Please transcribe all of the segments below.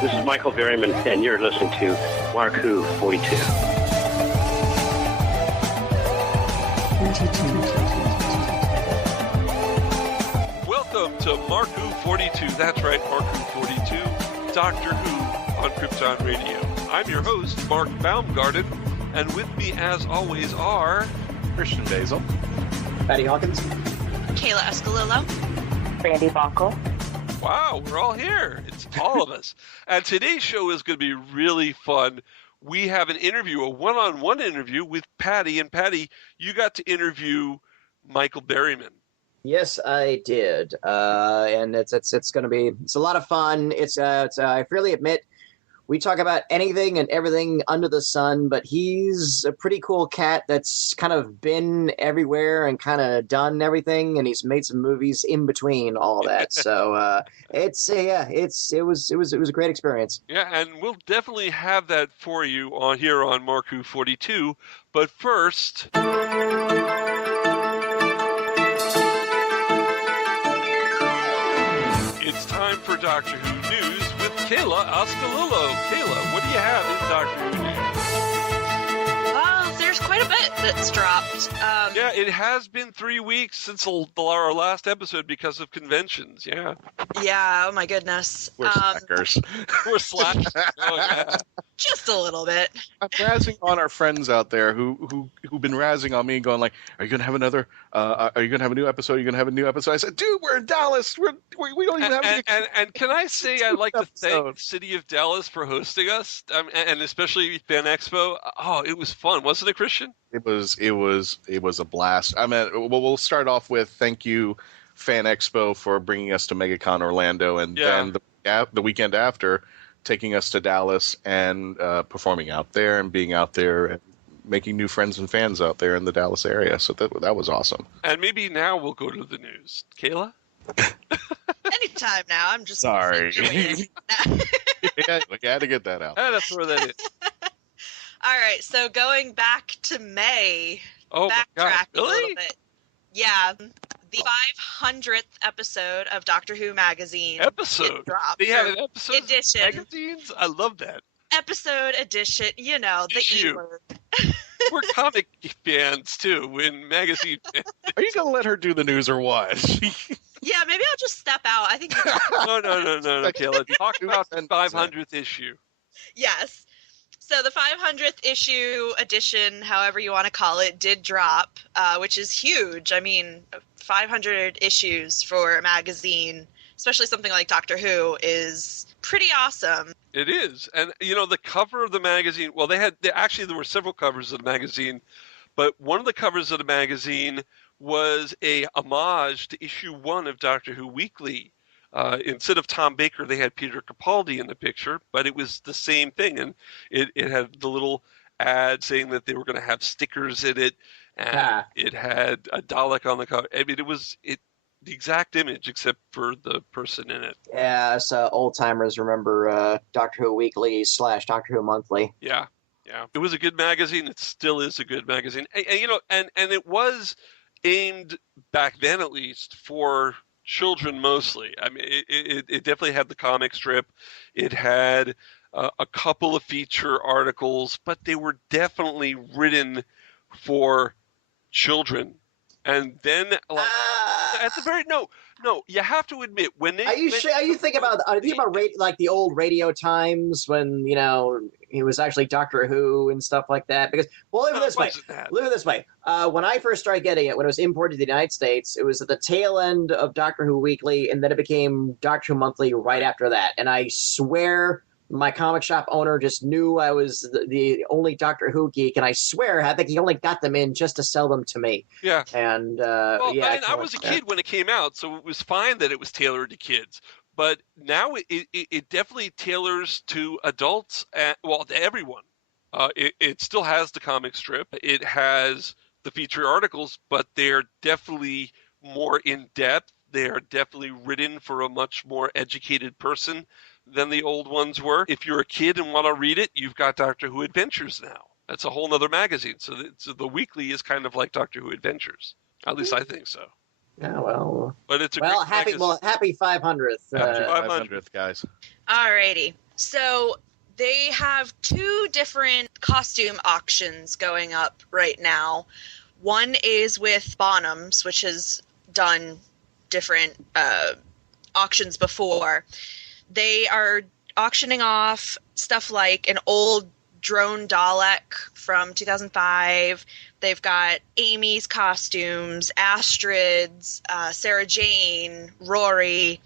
This is Michael Berryman, and you're listening to MarkWHO42. Welcome to MarkWHO42. That's right, MarkWHO42, Doctor Who on Krypton Radio. I'm your host, Mark-Baumgarten, and with me, as always, are Christian-basel, patty-hawkins, kayla-ascolillo, brandi-bachle. Wow, we're all here. It's all of us. And today's show is going to be really fun. We have an interview, a one-on-one interview with Patty. And Patty, you got to interview Michael Berryman. Yes, I did, and it's going to be a lot of fun. I freely admit we talk about anything and everything under the sun, but he's a pretty cool cat that's kind of been everywhere and kind of done everything, and he's made some movies in between all that. So it was a great experience. Yeah, and we'll definitely have that for you on here on MarkWHO42. But first, it's time for Doctor Who News with Kayla-Ascolillo. Kayla, what do you have in Doctor Who news? Well, there's quite a bit that's dropped. Yeah, it has been 3 weeks since our last episode because of conventions. Yeah, Yeah, oh my goodness. we're slackers. we're slackers. Oh, yeah. Just a little bit. I'm razzing on our friends out there who've been razzing on me and going like, "Are you gonna have another? Are you gonna have a new episode? Are you gonna have a new episode?" I said, "Dude, we're in Dallas. We don't even have." And can I say I'd like to thank episode. the city of Dallas for hosting us, and especially Fan Expo. Oh, it was fun, wasn't it, Christian? It was a blast. I mean, we'll start off with thank you, Fan Expo, for bringing us to MegaCon Orlando, and then the weekend after, taking us to Dallas and performing out there and being out there and making new friends and fans out there in the Dallas area. So that was awesome. And maybe now we'll go to the news. Kayla? Anytime now. I'm just Sorry. situated. We had to get that out. I had to throw that in. All right, so going back to May. Oh, my God. Backtrack a little Really? bit. Yeah, the 500th episode of Doctor Who magazine. Episode? dropped. They had an episode Edition. of magazines? I love that. Episode edition, the Issue. E-word. We're comic fans, too, in magazine fans. Are you gonna let her do the news or what? Yeah, maybe I'll just step out. I think No, Kayla. Talk about the 500th issue. yes. So the 500th issue edition, however you want to call it, did drop, which is huge. I mean, 500 issues for a magazine, especially something like Doctor Who, is pretty awesome. It is. And, the cover of the magazine, well, there were several covers of the magazine, but one of the covers of the magazine was a homage to issue 1 of Doctor Who Weekly. Instead of Tom Baker, they had Peter-Capaldi in the picture, but it was the same thing. And it had the little ad saying that they were going to have stickers in it, and it had a Dalek on the cover. I mean, it was the exact image except for the person in it. Yeah, so old timers remember Doctor Who Weekly / Doctor Who Monthly. Yeah. It was a good magazine. It still is a good magazine. And it was aimed back then, at least, for children mostly. I mean, it definitely had the comic strip. It had a couple of feature articles, but they were definitely written for children. And then, at the very no, you have to admit when they. Are you thinking about like the old Radio Times when he was actually Doctor Who and stuff like that? Because look at this way. When I first started getting it, when it was imported to the United States, it was at the tail end of Doctor Who Weekly, and then it became Doctor Who Monthly right after that. And I swear my comic shop owner just knew I was the only Doctor Who geek, and I swear I think he only got them in just to sell them to me. Yeah. And I was a kid when it came out, so it was fine that it was tailored to kids. But now it definitely tailors to adults, to everyone. It still has the comic strip. It has the feature articles, but they're definitely more in depth. They are definitely written for a much more educated person than the old ones were. If you're a kid and want to read it, you've got Doctor Who Adventures now. That's a whole nother magazine. So the weekly is kind of like Doctor Who Adventures. At least I think so. Yeah, well. But it's a happy 500th. Happy 500th, guys. Alrighty. So they have 2 different costume auctions going up right now. One is with Bonhams, which has done different auctions before. They are auctioning off stuff like an old drone Dalek from 2005. They've got Amy's costumes, Astrid's, Sarah Jane, Rory.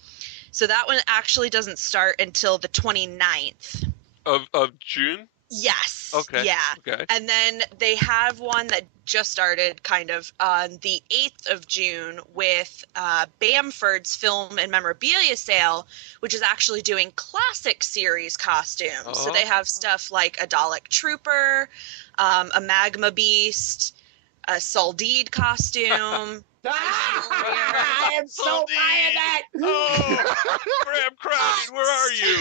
So that one actually doesn't start until the 29th. Of June? Yes. Okay. Yeah. Okay. And then they have one that just started kind of on the 8th of June with Bamford's Film and Memorabilia Sale, which is actually doing classic series costumes. So they have stuff like a Dalek Trooper, a Magma Beast, a Soldeed costume. I am so buying that. Oh, I'm crying. Where are you?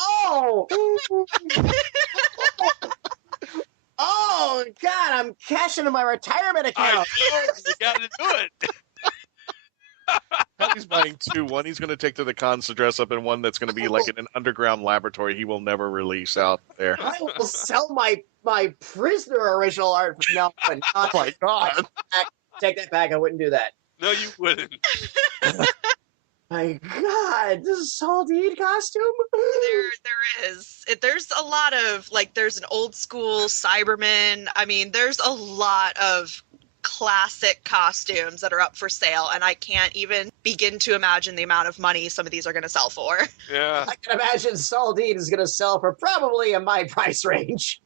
Oh. Oh, God, I'm cashing in my retirement account. I know. You got to do it. He's buying 2. One he's going to take to the cons to dress up, and one that's going to be like in an underground laboratory he will never release out there. I will sell my prisoner original art. No, oh my God. Take that back. I wouldn't do that. No, you wouldn't. My God, this is Saldeed costume? There is. There's a lot of, like, there's an old school Cyberman. I mean, there's a lot of classic costumes that are up for sale, and I can't even begin to imagine the amount of money some of these are going to sell for. Yeah. I can imagine Saldeed is going to sell for probably in my price range.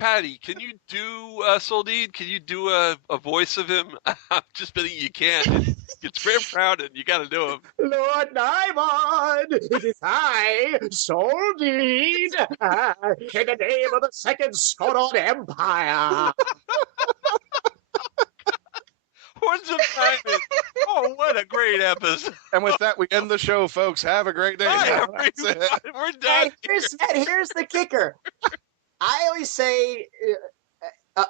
Patty, can you do Soldeed? Can you do a voice of him? I'm just betting you can. It's very proud, and you got to do him. Lord Nimon, it is I, Soldeed, in the name of the Second Scoron Empire. Horns of Nimon. Oh, what a great episode. And with that, we end the show, folks. Have a great day. That's it. We're done. And here's the kicker. I always say,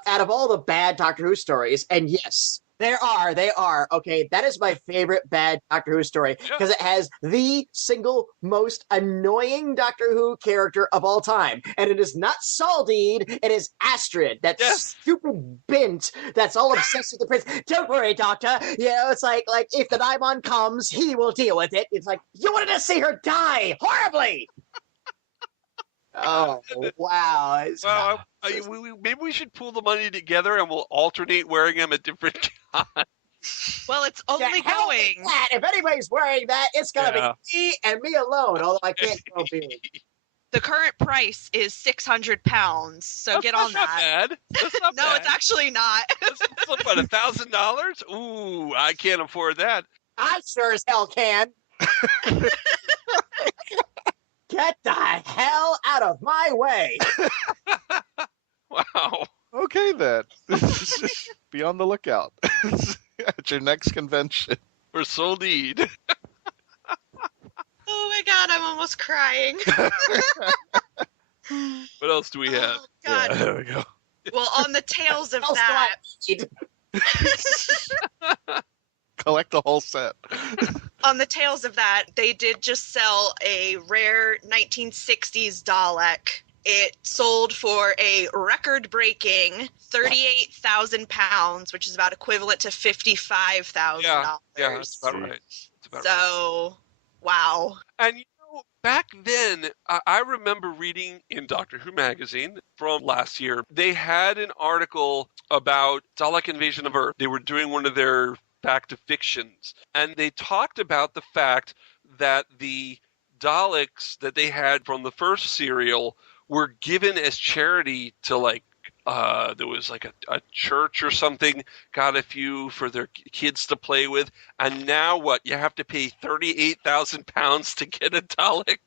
out of all the bad Doctor Who stories, and yes, they are, okay, that is my favorite bad Doctor Who story, because it has the single most annoying Doctor Who character of all time. And it is not Saldeed, it is Astrid, that stupid bint that's all obsessed with the prince. Don't worry, Doctor. You know, it's like if the Nimon comes, he will deal with it. It's like, you wanted to see her die horribly! Oh, wow. Well, maybe we should pool the money together and we'll alternate wearing them at different times. Well, it's only going. If anybody's wearing that, it's going to be me and me alone, although I can't go be. The current price is £600, so get on that. That's not bad. It's actually not. That's about $1,000? Ooh, I can't afford that. I sure as hell can. Get the hell out of my way. Wow. Okay, then. Be on the lookout at your next convention. For Soldeed. Oh my God, I'm almost crying. What else do we have? Oh, God. Yeah, there we go. Well, on the tails of that... Collect the whole set. On the tails of that, they did just sell a rare 1960s Dalek. It sold for a record-breaking £38,000, which is about equivalent to $55,000. Yeah, that's about right. Wow. And back then, I remember reading in Doctor Who magazine from last year, they had an article about Dalek Invasion of Earth. They were doing one of their Back to Fictions, and they talked about the fact that the Daleks that they had from the first serial were given as charity to there was like a church or something got a few for their kids to play with, and now what? You have to pay £38,000 to get a Dalek?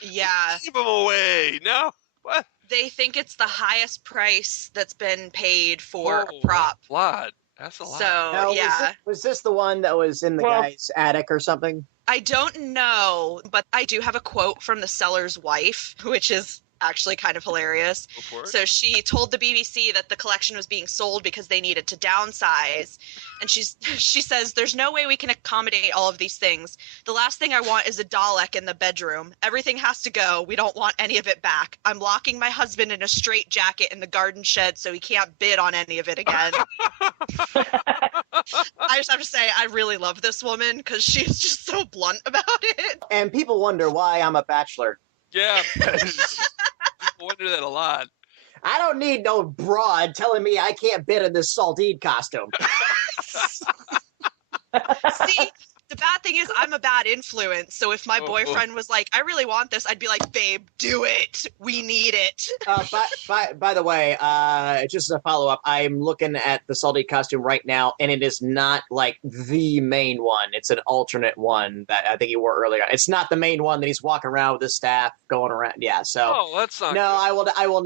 Yeah. Give them away. No. What? They think it's the highest price that's been paid for a prop. That's a lot. That's a lot. So, now, yeah. Was this the one that was in the guy's attic or something? I don't know, but I do have a quote from the seller's wife, which is actually kind of hilarious. So she told the BBC that the collection was being sold because they needed to downsize. And she says, there's no way we can accommodate all of these things. The last thing I want is a Dalek in the bedroom. Everything has to go. We don't want any of it back. I'm locking my husband in a straitjacket in the garden shed so he can't bid on any of it again. I just have to say, I really love this woman because she's just so blunt about it. And people wonder why I'm a bachelor. Yeah. People wonder that a lot. I don't need no broad telling me I can't bid in this Saltine costume. See, the bad thing is I'm a bad influence. So if my boyfriend was like, I really want this, I'd be like, babe, do it. We need it. By the way, just as a follow-up, I'm looking at the Saltine costume right now, and it is not like the main one. It's an alternate one that I think he wore earlier. It's not the main one that he's walking around with his staff going around. Yeah, so. Oh, that's not. No, good. I will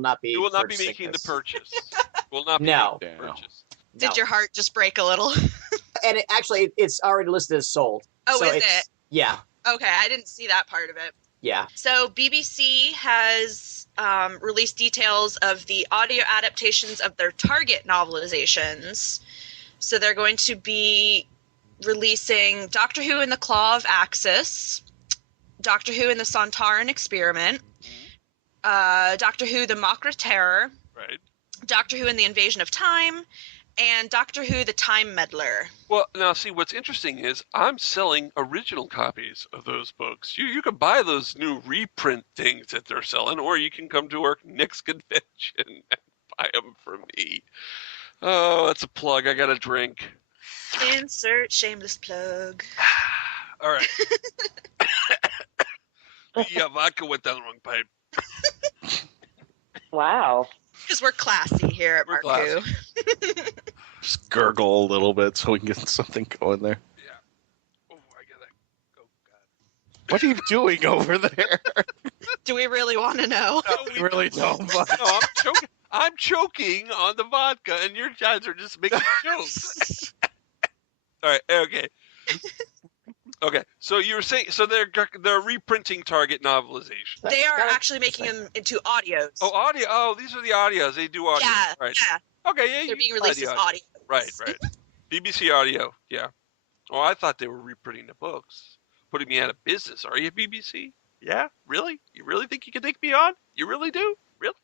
not be. You will not be making the purchase. Will not be no. making the purchase. Did your heart just break a little? And it's already listed as sold. Oh, so is it? Yeah. Okay, I didn't see that part of it. Yeah. So BBC has released details of the audio adaptations of their Target novelizations. So they're going to be releasing Doctor Who and the Claw of Axis, Doctor Who and the Sontaran Experiment, Doctor Who the Makra Terror, right. Doctor Who and the Invasion of Time, and Doctor Who the Time Meddler. Well, now see, what's interesting is I'm selling original copies of those books. You can buy those new reprint things that they're selling, or you can come to our next convention and buy them from me. Oh, that's a plug. I got a drink. Insert shameless plug. All right. Yeah, vodka went down the wrong pipe. Wow. Because we're classy here at MarkWHO. Just gurgle a little bit so we can get something going there. Yeah. Oh, I gotta. Oh, God. What are you doing over there? Do we really want to know? No, we really don't. No, I'm choking. I'm choking on the vodka, and your guys are just making jokes. All right. Okay. Okay. So you were saying, so they're reprinting Target novelizations. They are actually making them into audios. Oh, audio. Oh, these are the audios. They do audio. Yeah. Right. Yeah. Okay. Yeah. They're being released as audio. Right. Right. BBC Audio. Yeah. Oh, I thought they were reprinting the books, putting me out of business. Are you BBC? Yeah. Really? You really think you can take me on? You really do? Really?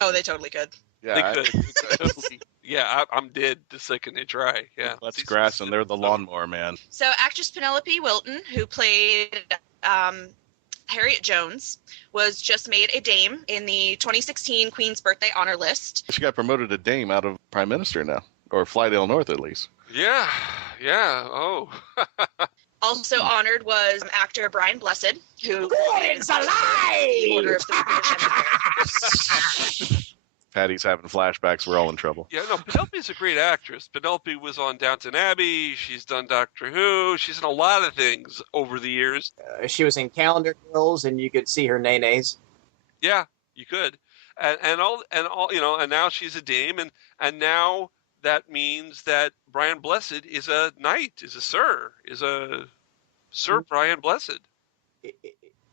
Oh, they totally could. Yeah, they could. Yeah, I'm dead the second they try. Yeah. That's grass, and they're the lawnmower man. So actress Penelope Wilton, who played Harriet Jones, was just made a dame in the 2016 Queen's Birthday Honor List. She got promoted to dame out of Prime Minister now, or Flydale North at least. Yeah. Yeah. Oh. Also honored was actor Brian Blessed, who is alive! Order of the British Empire. Patty's having flashbacks. We're all in trouble. Yeah, no, Penelope's a great actress. Penelope was on Downton Abbey. She's done Doctor Who. She's in a lot of things over the years. She was in Calendar Girls, and you could see her nays. Yeah, you could, and all, you know, and now she's a dame, and now that means that Brian Blessed is a knight, is a Sir Brian Blessed.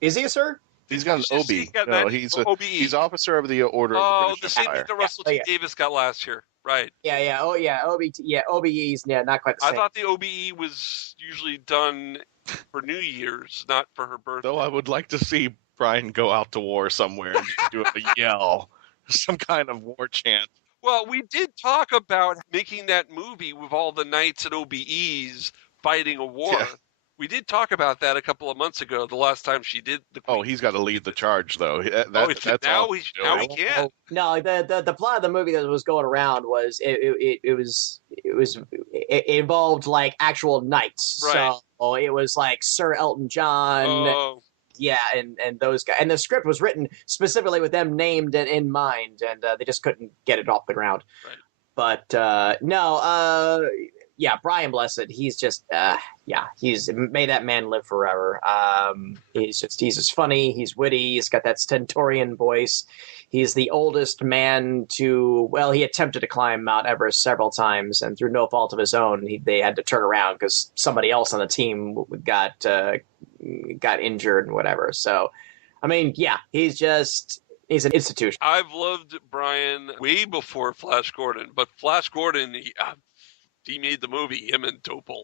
Is he a sir? He's got an OB. He's officer of the Order of the British Empire. Empire. Oh, the same thing that Russell T. Davis got last year, right? Yeah. Oh, yeah. OBE's not quite the same. I thought the OBE was usually done for New Year's, not for her birthday. Though I would like to see Brian go out to war somewhere and do a yell, some kind of war chant. Well, we did talk about making that movie with all the knights and OBEs fighting a war. Yeah. We did talk about that a couple of months ago, the last time she did the Queen. Oh, he's got to lead the charge, though. Now he can't. No, the plot of the movie that was going around was it involved like actual knights. Right. So it was like Sir Elton John. Oh. Yeah, and those guys. And the script was written specifically with them named and in mind, and they just couldn't get it off the ground. Right. But yeah, Brian Blessed, he's just, he's made that man live forever. He's just funny, he's witty, he's got that stentorian voice. He's the oldest man he attempted to climb Mount Everest several times, and through no fault of his own, they had to turn around because somebody else on the team got injured and whatever. So I mean, yeah, he's an institution. I've loved Brian way before Flash Gordon, but Flash Gordon, he made the movie, him and Topol.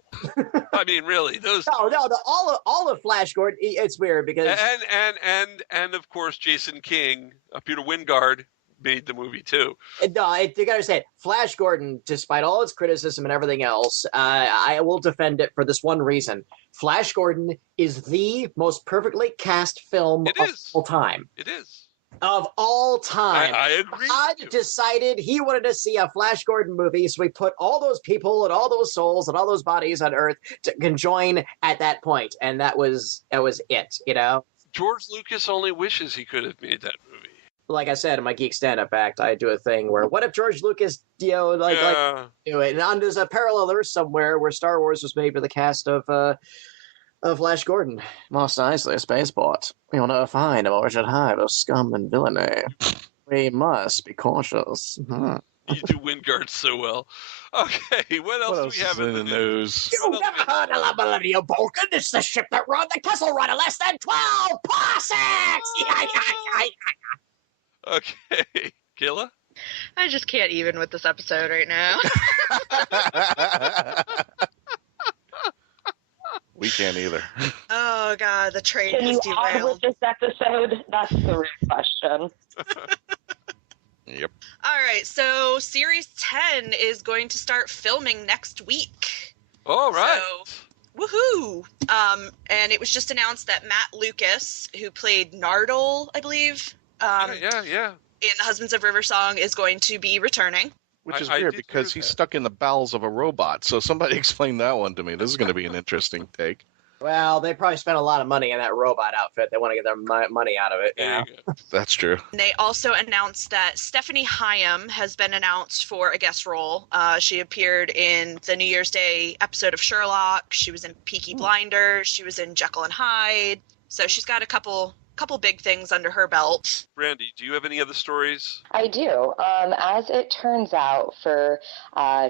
I mean, really, those. All of Flash Gordon. It's weird because and of course Jason King, Peter Wingard made the movie too. No, you gotta understand, Flash Gordon, despite all its criticism and everything else, I will defend it for this one reason. Flash Gordon is the most perfectly cast film of all time. It is. Of all time. I agree. God decided he wanted to see a Flash Gordon movie, so we put all those people and all those souls and all those bodies on Earth to conjoin at that point, and that was it, you know? George Lucas only wishes he could have made that movie. Like I said, in my Geek Stand-Up Act, I do a thing where, what if George Lucas, do it? And there's a parallel there somewhere where Star Wars was made with the cast of Flash Gordon. Mos Eisley, Spaceport. We will never find a orchard hive of scum and villainy. We must be cautious. You do Wingard so well. Okay, what else do we have in the news? You never heard of the Millennium Falcon? It's the ship that run the Kessel Run in less than 12 parsecs! Okay, Kayla? I just can't even with this episode right now. We can't either. Oh, God, the train Can is you derailed. on with this episode? That's the real question. Yep. All right, so Series 10 is going to start filming next week. All right. So, woohoo! And it was just announced that Matt Lucas, who played Nardole, I believe, yeah. in The Husbands of Riversong, is going to be returning. Which is weird because he's stuck in the bowels of a robot. So somebody explain that one to me. This is going to be an interesting take. Well, they probably spent a lot of money on that robot outfit. They want to get their money out of it. There you go. That's true. And they also announced that Stephanie Hyam has been announced for a guest role. She appeared in the New Year's Day episode of Sherlock. She was in Peaky Blinders. She was in Jekyll and Hyde. So she's got a couple big things under her belt. Brandy, do you have any other stories? I do. As it turns out, for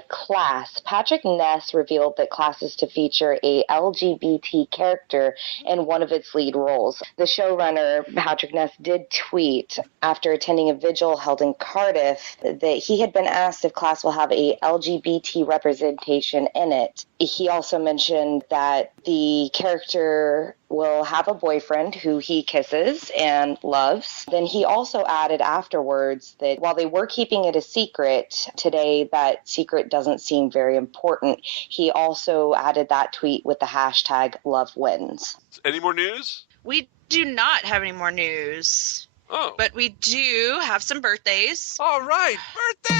Class, Patrick Ness revealed that Class is to feature a LGBT character in one of its lead roles. The showrunner, Patrick Ness, did tweet after attending a vigil held in Cardiff that he had been asked if Class will have a LGBT representation in it. He also mentioned that the character will have a boyfriend who he kisses and loves. Then he also added afterwards that while they were keeping it a secret, today that secret doesn't seem very important. He also added that tweet with the hashtag #LoveWins. Any more news? We do not have any more news. Oh. But we do have some birthdays. All right, birthday!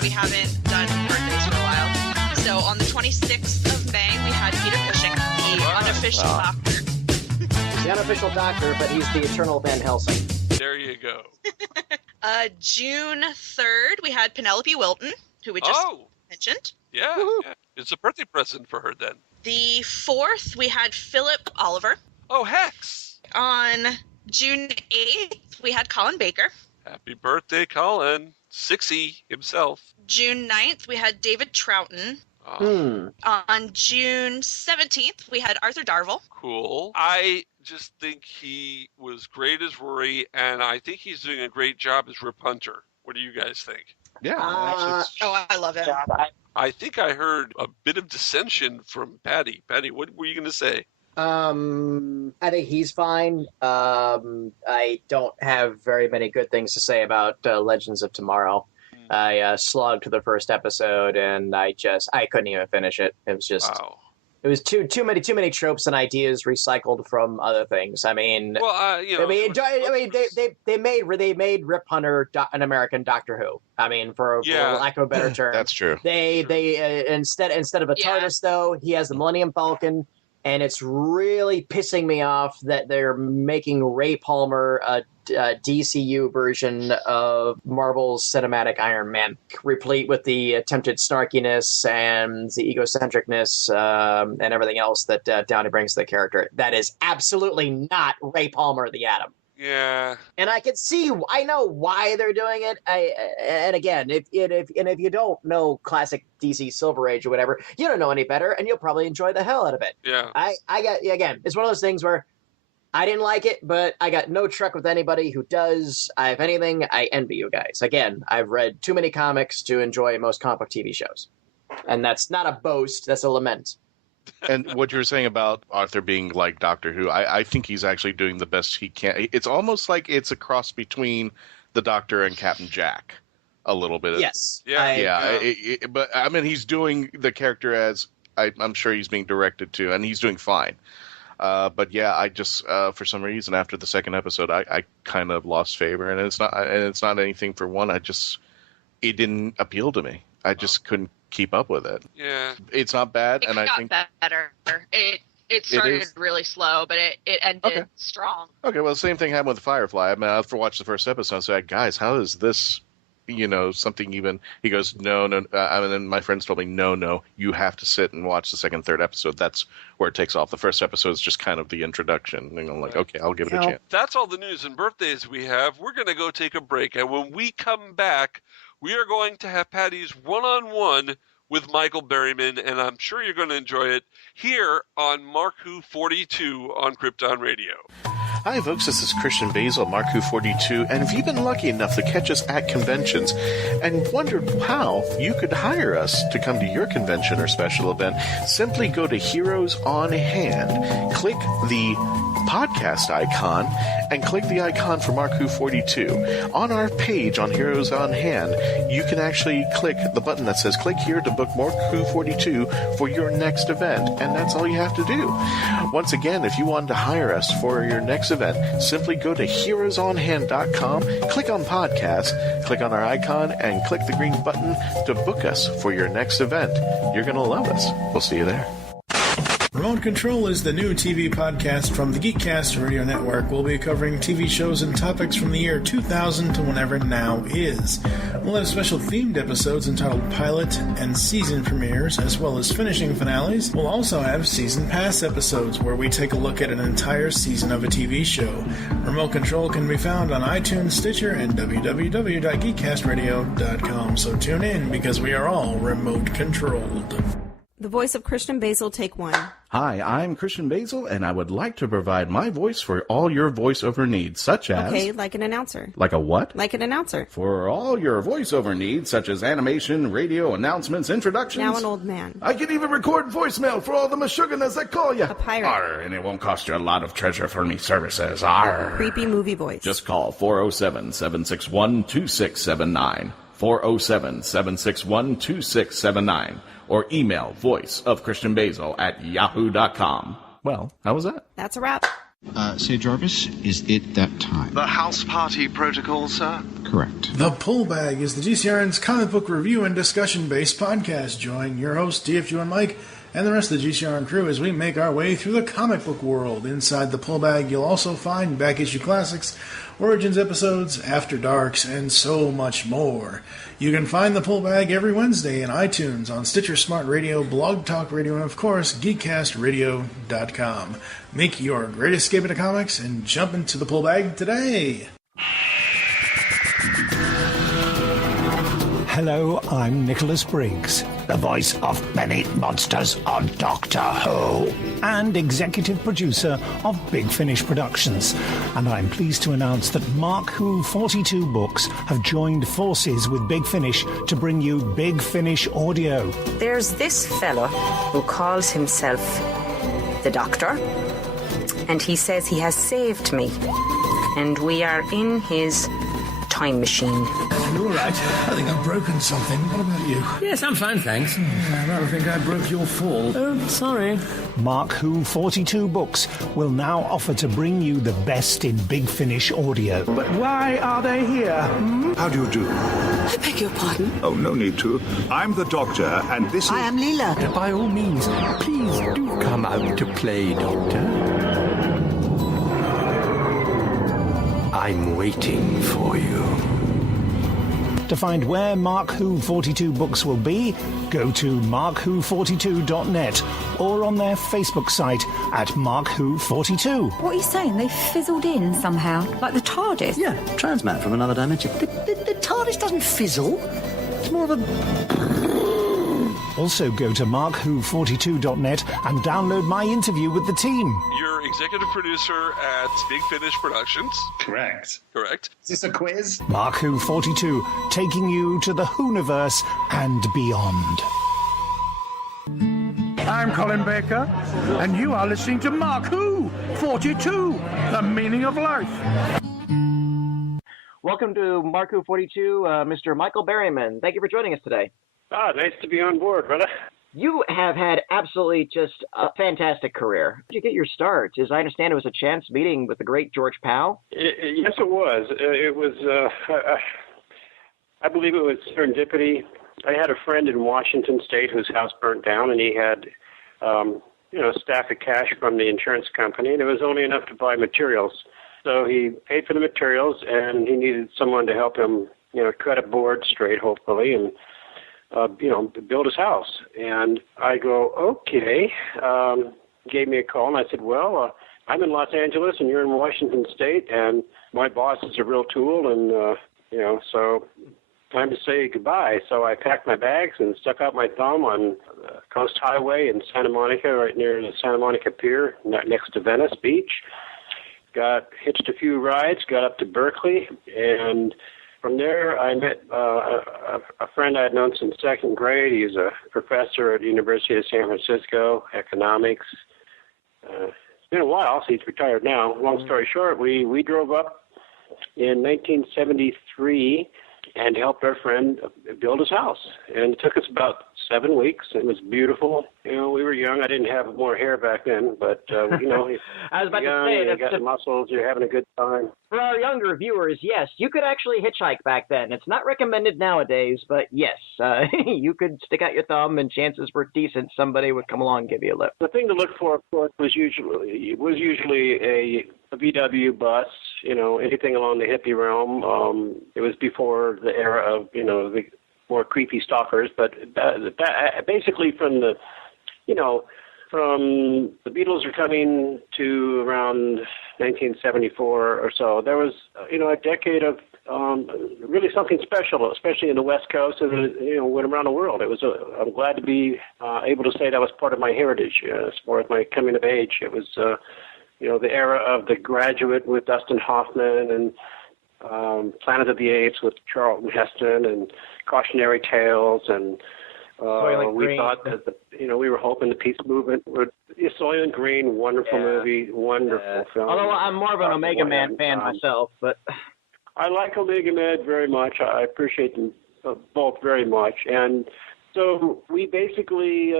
We haven't done birthdays for a while. So on the 26th of May, we had Peter Cushing, the unofficial doctor. He's the unofficial doctor, but he's the eternal Van Helsing. There you go. June 3rd, we had Penelope Wilton, who we just mentioned. Yeah, it's a birthday present for her then. The 4th, we had Philip Oliver. Oh, Hex! On June 8th, we had Colin Baker. Happy birthday, Colin. 6E himself. June 9th, we had David Troughton. On June 17th, we had Arthur Darvill. Cool. I just think he was great as Rory, and I think he's doing a great job as Rip Hunter. What do you guys think? Yeah. I love him. I think I heard a bit of dissension from Patty. Patty, what were you going to say? I think he's fine. I don't have very many good things to say about Legends of Tomorrow. I slogged to the first episode and I couldn't even finish it. It was just it was too many tropes and ideas recycled from other things. I mean, they made Rip Hunter an American Doctor Who. I mean, for lack of a better term, that's true. They instead of a TARDIS though, he has the Millennium Falcon. And it's really pissing me off that they're making Ray Palmer a DCU version of Marvel's cinematic Iron Man, replete with the attempted snarkiness and the egocentricness and everything else that Downey brings to the character. That is absolutely not Ray Palmer the Atom. Yeah. And I know why they're doing it. And again, if you don't know classic DC Silver Age or whatever, you don't know any better, and you'll probably enjoy the hell out of it. Yeah. It's one of those things where I didn't like it, but I got no truck with anybody who does. If anything, I envy you guys. Again, I've read too many comics to enjoy most comic book TV shows. And that's not a boast, that's a lament. And what you were saying about Arthur being like Doctor Who, I think he's actually doing the best he can. It's almost like it's a cross between the Doctor and Captain Jack, a little bit. Yes. But I mean, he's doing the character as I'm sure he's being directed to, and he's doing fine. But yeah, I just for some reason after the second episode, I kind of lost favor, and it's not anything for one. It didn't appeal to me. I just couldn't keep up with it. Yeah, it's not bad, and I think better. It started really slow, but it ended strong. Okay, well, the same thing happened with Firefly. I mean, after watching the first episode, I said, "Guys, how is this? Something even?" He goes, "No." And then my friends told me, "No, you have to sit and watch the second, third episode. That's where it takes off. The first episode is just kind of the introduction." And I'm like, "Okay, I'll give it a chance." That's all the news and birthdays we have. We're going to go take a break, and when we come back, we are going to have Patty's one-on-one with Michael Berryman, and I'm sure you're going to enjoy it here on MarkWHO42 on Krypton Radio. Hi, folks. This is Christian-basel, MarkWHO42, and if you've been lucky enough to catch us at conventions and wondered how you could hire us to come to your convention or special event, simply go to Heroes on Hand, click the podcast icon, and click the icon for MarkWHO42. On our page on Heroes on Hand, you can actually click the button that says click here to book MarkWHO42 for your next event, and that's all you have to do. Once again, if you want to hire us for your next event, simply go to heroesonhand.com, click on podcast, click on our icon, and click the green button to book us for your next event. You're going to love us. We'll see you there. Remote Control is the new TV podcast from the Geekcast Radio Network. We'll be covering TV shows and topics from the year 2000 to whenever now is. We'll have special themed episodes entitled Pilot and Season Premieres, as well as finishing finales. We'll also have Season Pass episodes, where we take a look at an entire season of a TV show. Remote Control can be found on iTunes, Stitcher, and www.geekcastradio.com. So tune in, because we are all remote controlled. The voice of Christian-basel, take one. Hi, I'm Christian-basel, and I would like to provide my voice for all your voiceover needs, such as... Okay, like an announcer. Like a what? Like an announcer. For all your voiceover needs, such as animation, radio, announcements, introductions... Now an old man. I can even record voicemail for all the Meshuggahs that call you. A pirate. Arr, and it won't cost you a lot of treasure for me services. Arr. Creepy movie voice. Just call 407-761-2679. 407-761-2679. Or email voiceofchristian-basel@yahoo.com. Well, how was that? That's a wrap. Say, Jarvis, is it that time? The house party protocol, sir? Correct. The Pull Bag is the GCRN's comic book review and discussion-based podcast. Join your hosts, DFU and Mike, and the rest of the GCRN crew as we make our way through the comic book world. Inside the Pull Bag, you'll also find back-issue classics, Origins episodes, After Darks, and so much more. You can find the Pull Bag every Wednesday in iTunes, on Stitcher Smart Radio, Blog Talk Radio, and of course, GeekCastRadio.com. Make your great escape into comics and jump into the Pull Bag today! Hello, I'm Nicholas Briggs, the voice of many monsters on Doctor Who, and executive producer of Big Finish Productions. And I'm pleased to announce that MarkWHO42 Books have joined forces with Big Finish to bring you Big Finish Audio. There's this fella who calls himself the Doctor, and he says he has saved me, and we are in his time machine. You all right? I think I've broken something. What about you? Yes, I'm fine, thanks. I rather think I broke your fall. Oh, sorry. MarkWHO42 Books will now offer to bring you the best in Big Finish audio. But why are they here? How do you do? I beg your pardon? Oh, no need to. I'm the Doctor, and this is... I am Leela. By all means, please do come out to play, Doctor. I'm waiting for you. To find where MarkWHO42 books will be, go to markwho42.net or on their Facebook site at MarkWHO42. What are you saying? They fizzled in somehow, like the TARDIS? Yeah, transmat from another dimension. The TARDIS doesn't fizzle. It's more of a... Also go to markwho42.net and download my interview with the team. You're executive producer at Big Finish Productions. Correct. Is this a quiz? MarkWHO42, taking you to the Whoniverse and beyond. I'm Colin Baker, and you are listening to MarkWHO42, the meaning of life. Welcome to MarkWHO42, Mr. Michael Berryman. Thank you for joining us today. Nice to be on board, brother. You have had absolutely just a fantastic career. How did you get your start? As I understand, it was a chance meeting with the great George Powell. Yes, it was. It was, I believe it was serendipity. I had a friend in Washington State whose house burnt down, and he had, a stack of cash from the insurance company, and it was only enough to buy materials. So he paid for the materials, and he needed someone to help him, cut a board straight, hopefully, and build his house. And I go, okay. Gave me a call, and I said, well, I'm in Los Angeles, and you're in Washington State, and my boss is a real tool, and, so time to say goodbye. So I packed my bags and stuck out my thumb on Coast Highway in Santa Monica, right near the Santa Monica Pier, next to Venice Beach. Hitched a few rides, got up to Berkeley, and from there, I met a friend I had known since second grade. He's a professor at the University of San Francisco, economics. It's been a while, so he's retired now. Long story short, we drove up in 1973 and helped our friend build his house. And it took us about 7 weeks. It was beautiful. We were young. I didn't have more hair back then, but, I was about to say, you got the muscles, you're having a good time. For our younger viewers, yes, you could actually hitchhike back then. It's not recommended nowadays, but yes, you could stick out your thumb, and chances were decent somebody would come along and give you a lift. The thing to look for, of course, was usually a VW bus, anything along the hippie realm. It was before the era of, the more creepy stalkers, but basically from the Beatles are coming to around 1974 or so, there was, a decade of really something special, especially in the West Coast and, went around the world. I'm glad to be able to say that was part of my heritage as far as my coming of age. It was, the era of The Graduate with Dustin Hoffman and Planet of the Apes with Charlton Heston and Cautionary Tales, and we thought that we were hoping the peace movement would. Soylent Green, wonderful movie, wonderful film. Although I'm more of an Omega Man fan myself, but I like Omega Man very much. I appreciate them both very much, and so we basically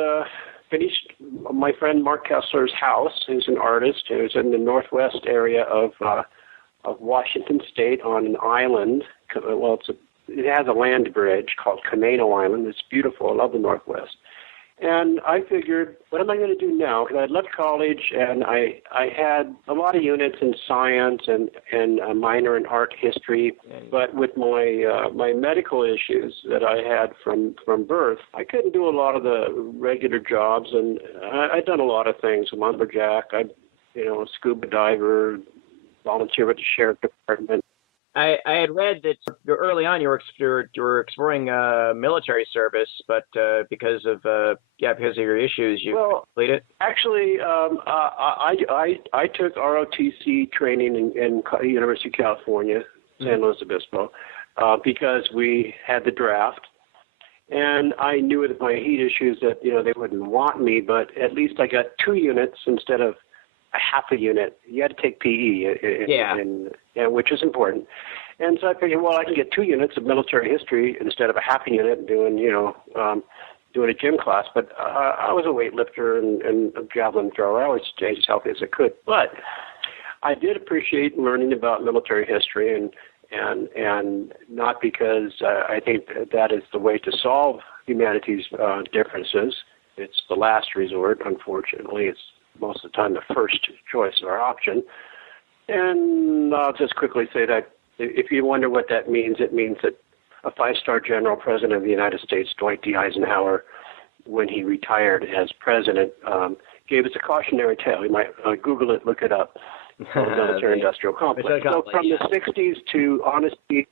finished my friend Mark Kessler's house, who's an artist, who's in the northwest area of Washington State on an island. Well, it has a land bridge called Camano Island. It's beautiful. I love the Northwest. And I figured, what am I going to do now? Because I'd left college, and I had a lot of units in science and a minor in art history. But with my medical issues that I had from birth, I couldn't do a lot of the regular jobs. And I'd done a lot of things, lumberjack, scuba diver, volunteer with the sheriff department. I had read that early on you were exploring military service, but because of your issues, you completed it. Actually, I took ROTC training in University of California, San Luis Obispo, because we had the draft, and I knew with my heat issues that they wouldn't want me, but at least I got 2 units instead of a half a unit. You had to take PE, which is important. And so I figured, I can get 2 units of military history instead of a half a unit doing a gym class. But I was a weightlifter and a javelin thrower. I always stayed as healthy as I could. But I did appreciate learning about military history, and not because I think that is the way to solve humanity's differences. It's the last resort, unfortunately. It's most of the time the first choice or option. And I'll just quickly say that if you wonder what that means, it means that a 5-star general, President of the United States, Dwight D. Eisenhower, when he retired as president, gave us a cautionary tale. You might Google it, look it up. Military-industrial complex. So from the 60s to honesty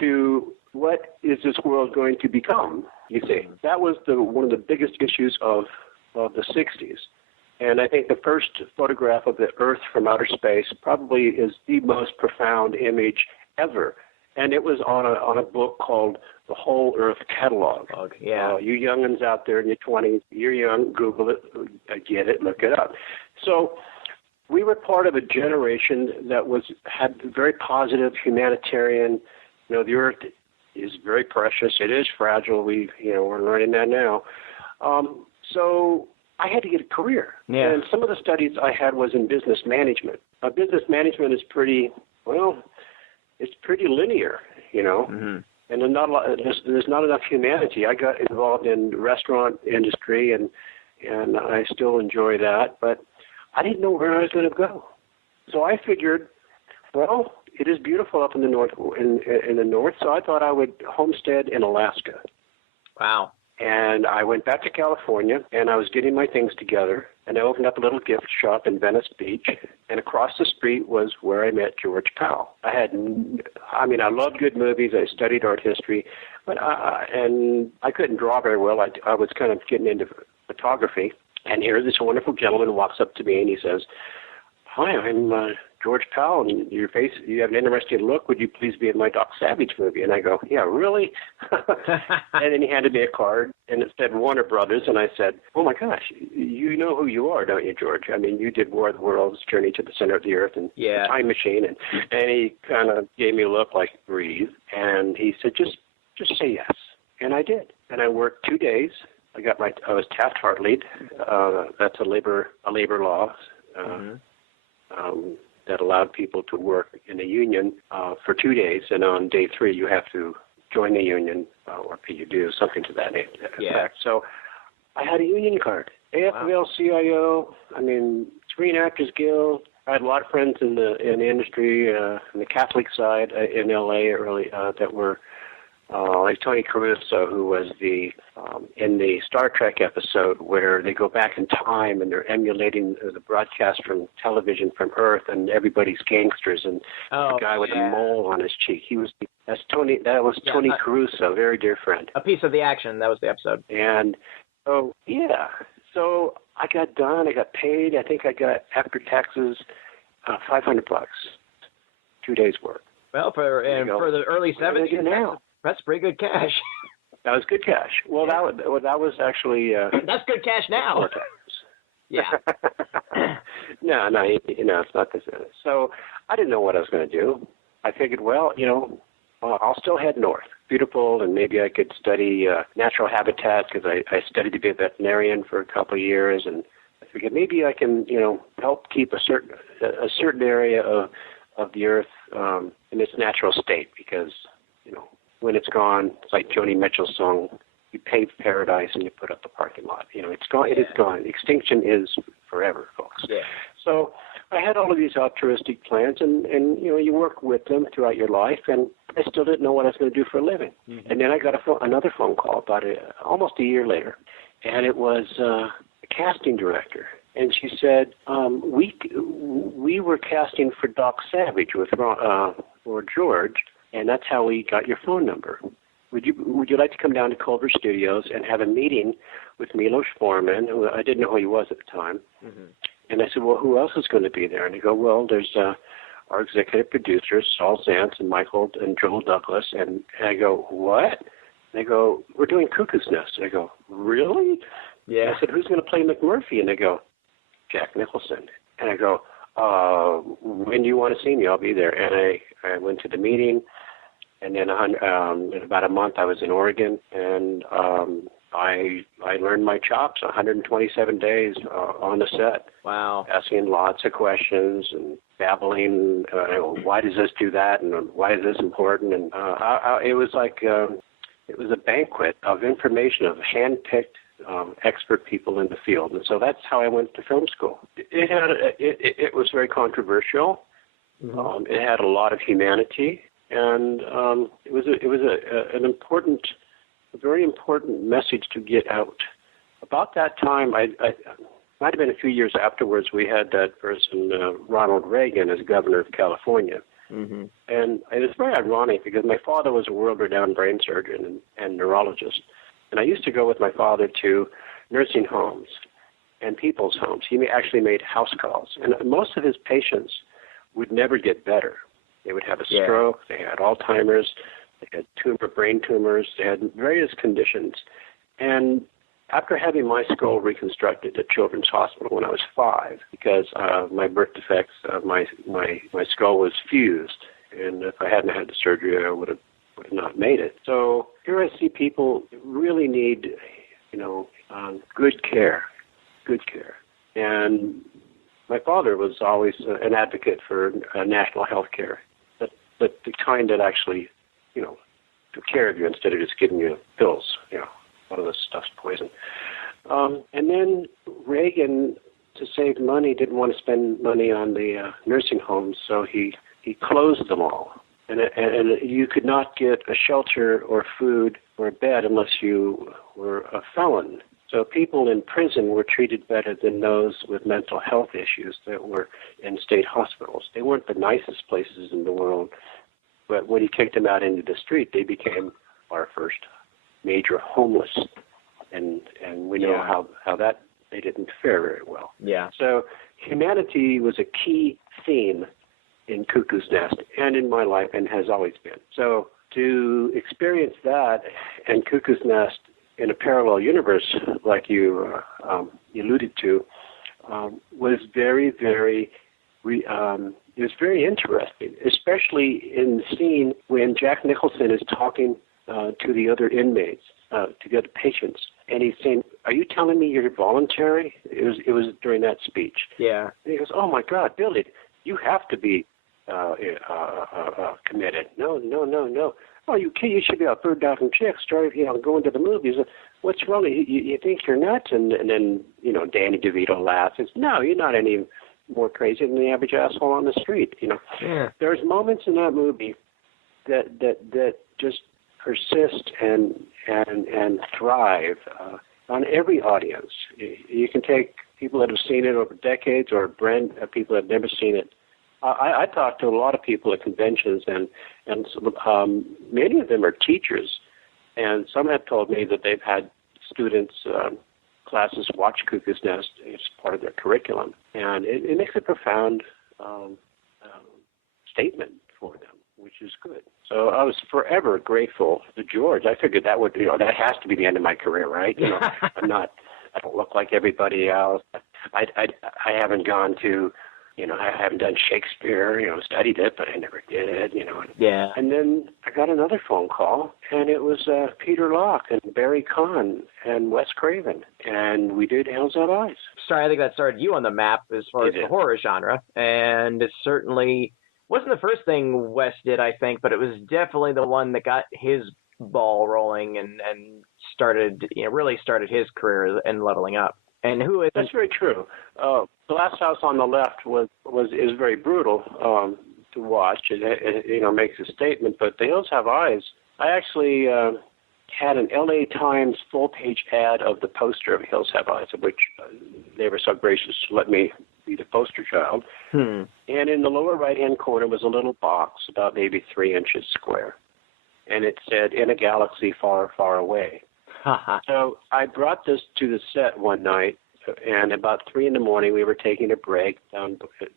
to what is this world going to become, you see. That was one of the biggest issues of the 60s. And I think the first photograph of the Earth from outer space probably is the most profound image ever. And it was on a book called The Whole Earth Catalog. You young'uns out there in your 20s, you're young, Google it, get it, look it up. So we were part of a generation that had very positive humanitarian, the Earth is very precious. It is fragile. We're learning that now. So I had to get a career. Yeah. And some of the studies I had was in business management. Business management is pretty linear, Mm-hmm. And there's not enough humanity. I got involved in the restaurant industry, and I still enjoy that, but I didn't know where I was going to go. So I figured, well, it is beautiful up in the north, in the north, so I thought I would homestead in Alaska. Wow. And I went back to California, and I was getting my things together, and I opened up a little gift shop in Venice Beach, and across the street was where I met George Powell. I loved good movies. I studied art history, but I couldn't draw very well. I was kind of getting into photography, and here this wonderful gentleman walks up to me, and he says, "Hi, I'm George Powell, and you have an interesting look. Would you please be in my Doc Savage movie?" And I go, "Yeah, really?" And then he handed me a card, and it said Warner Brothers, and I said, "Oh my gosh, you know who you are, don't you, George? I mean, you did War of the Worlds, Journey to the Center of the Earth, and The Time Machine." And he kind of gave me a look like, breathe, and he said, just say yes. And I did. And I worked 2 days. I was Taft-Hartley'd. That's a labor law. That allowed people to work in a union for 2 days, and on day 3 you have to join the union or pay your dues, something to that effect. So I had a union card, AFL-CIO, Screen Actors Guild. I had a lot of friends in the industry, in the Catholic side in L.A. early that were like Tony Caruso, who was in the Star Trek episode where they go back in time and they're emulating the broadcast from television from Earth, and everybody's gangsters, and the guy with the mole on his cheek. That was Tony Caruso, very dear friend. A piece of the action. That was the episode. And so I got done. I got paid. I think I got after taxes $500, 2 days work. Well, for the early 70s. That's pretty good cash. That was good cash. Well, that was actually. That's good cash now. Yeah. No, it's not this. So I didn't know what I was going to do. I figured, well, I'll still head north. Beautiful, and maybe I could study natural habitats because I studied to be a veterinarian for a couple of years, and I figured maybe I can, help keep a certain area of the Earth in its natural state, because when it's gone, it's like Joni Mitchell's song, you pave paradise and you put up the parking lot. It's gone. It is gone. Extinction is forever, folks. Yeah. So I had all of these altruistic plans, and you work with them throughout your life, and I still didn't know what I was going to do for a living. Mm-hmm. And then I got another phone call about almost a year later, and it was a casting director. And she said, we were casting for Doc Savage or George, and that's how we got your phone number. Would you like to come down to Culver Studios and have a meeting with Milos Forman? I didn't know who he was at the time. Mm-hmm. And I said, well, who else is going to be there? And they go, well, there's our executive producers, Saul Zantz and Michael and Joel Douglas. And I go, what? And they go, we're doing Cuckoo's Nest. And I go, really? Yeah. I said, who's going to play McMurphy? And they go, Jack Nicholson. And I go, when do you want to see me? I'll be there. And I went to the meeting, and then in about a month I was in Oregon, and I learned my chops. 127 days on the set. Wow. Asking lots of questions and babbling. Why does this do that? And why is this important? And it was like it was a banquet of information, of hand-picked expert people in the field. And so that's how I went to film school. It was very controversial. Mm-hmm. It had a lot of humanity. and it was a very important message to get out. About that time, I might have been a few years afterwards, we had that person, Ronald Reagan, as governor of California. Mm-hmm. And it was very ironic because my father was a world-renowned brain surgeon and neurologist. And I used to go with my father to nursing homes and people's homes. He actually made house calls. And most of his patients would never get better. They would have a stroke, they had Alzheimer's, they had brain tumors, they had various conditions. And after having my skull reconstructed at Children's Hospital when I was 5, because my birth defects, my skull was fused, and if I hadn't had the surgery, I would have not made it. So here I see people really need, good care. And my father was always an advocate for national health care, but the kind that actually, took care of you instead of just giving you pills, A lot of this stuff's poison. And then Reagan, to save money, didn't want to spend money on the nursing homes, so he closed them all. And you could not get a shelter or food or a bed unless you were a felon. So people in prison were treated better than those with mental health issues that were in state hospitals. They weren't the nicest places in the world, but when he kicked them out into the street, they became our first major homeless, and we know how that they didn't fare very well. Yeah. So humanity was a key theme in Cuckoo's Nest and in my life, and has always been. So to experience that and Cuckoo's Nest in a parallel universe, like you alluded to, was very, very. It was very interesting, especially in the scene when Jack Nicholson is talking to the other inmates, to the other patients, and he's saying, "Are you telling me you're voluntary?" It was during that speech. Yeah. And he goes, "Oh my God, Billy, you have to be committed." No. Oh, you should be out bird dogging chicks, going to the movies. What's wrong? You think you're nuts? And then Danny DeVito laughs. Says, "No, you're not any more crazy than the average asshole on the street." Yeah. There's moments in that movie that just persist and thrive on every audience. You can take people that have seen it over decades, or people that have never seen it. I talk to a lot of people at conventions, and many of them are teachers, and some have told me that they've had students, classes watch Cuckoo's Nest as part of their curriculum, and it makes a profound statement for them, which is good. So I was forever grateful to George. I figured that has to be the end of my career, right? I don't look like everybody else. I haven't gone to, I haven't done Shakespeare, studied it, but I never did, Yeah. And then I got another phone call, and it was Peter Locke and Barry Kahn and Wes Craven, and we did Hills Have Eyes. Sorry, I think that started you on the map as far as the horror genre, and it certainly wasn't the first thing Wes did, I think, but it was definitely the one that got his ball rolling and started, really started his career and leveling up. And who is? That's very true. Glass House on the Left is very brutal to watch. It makes a statement. But The Hills Have Eyes. I actually had an LA Times full-page ad of the poster of Hills Have Eyes, of which they were so gracious to let me be the poster child. And in the lower right-hand corner was a little box about maybe 3 inches square, and it said, "In a galaxy far, far away." So I brought this to the set one night, and about 3 a.m, we were taking a break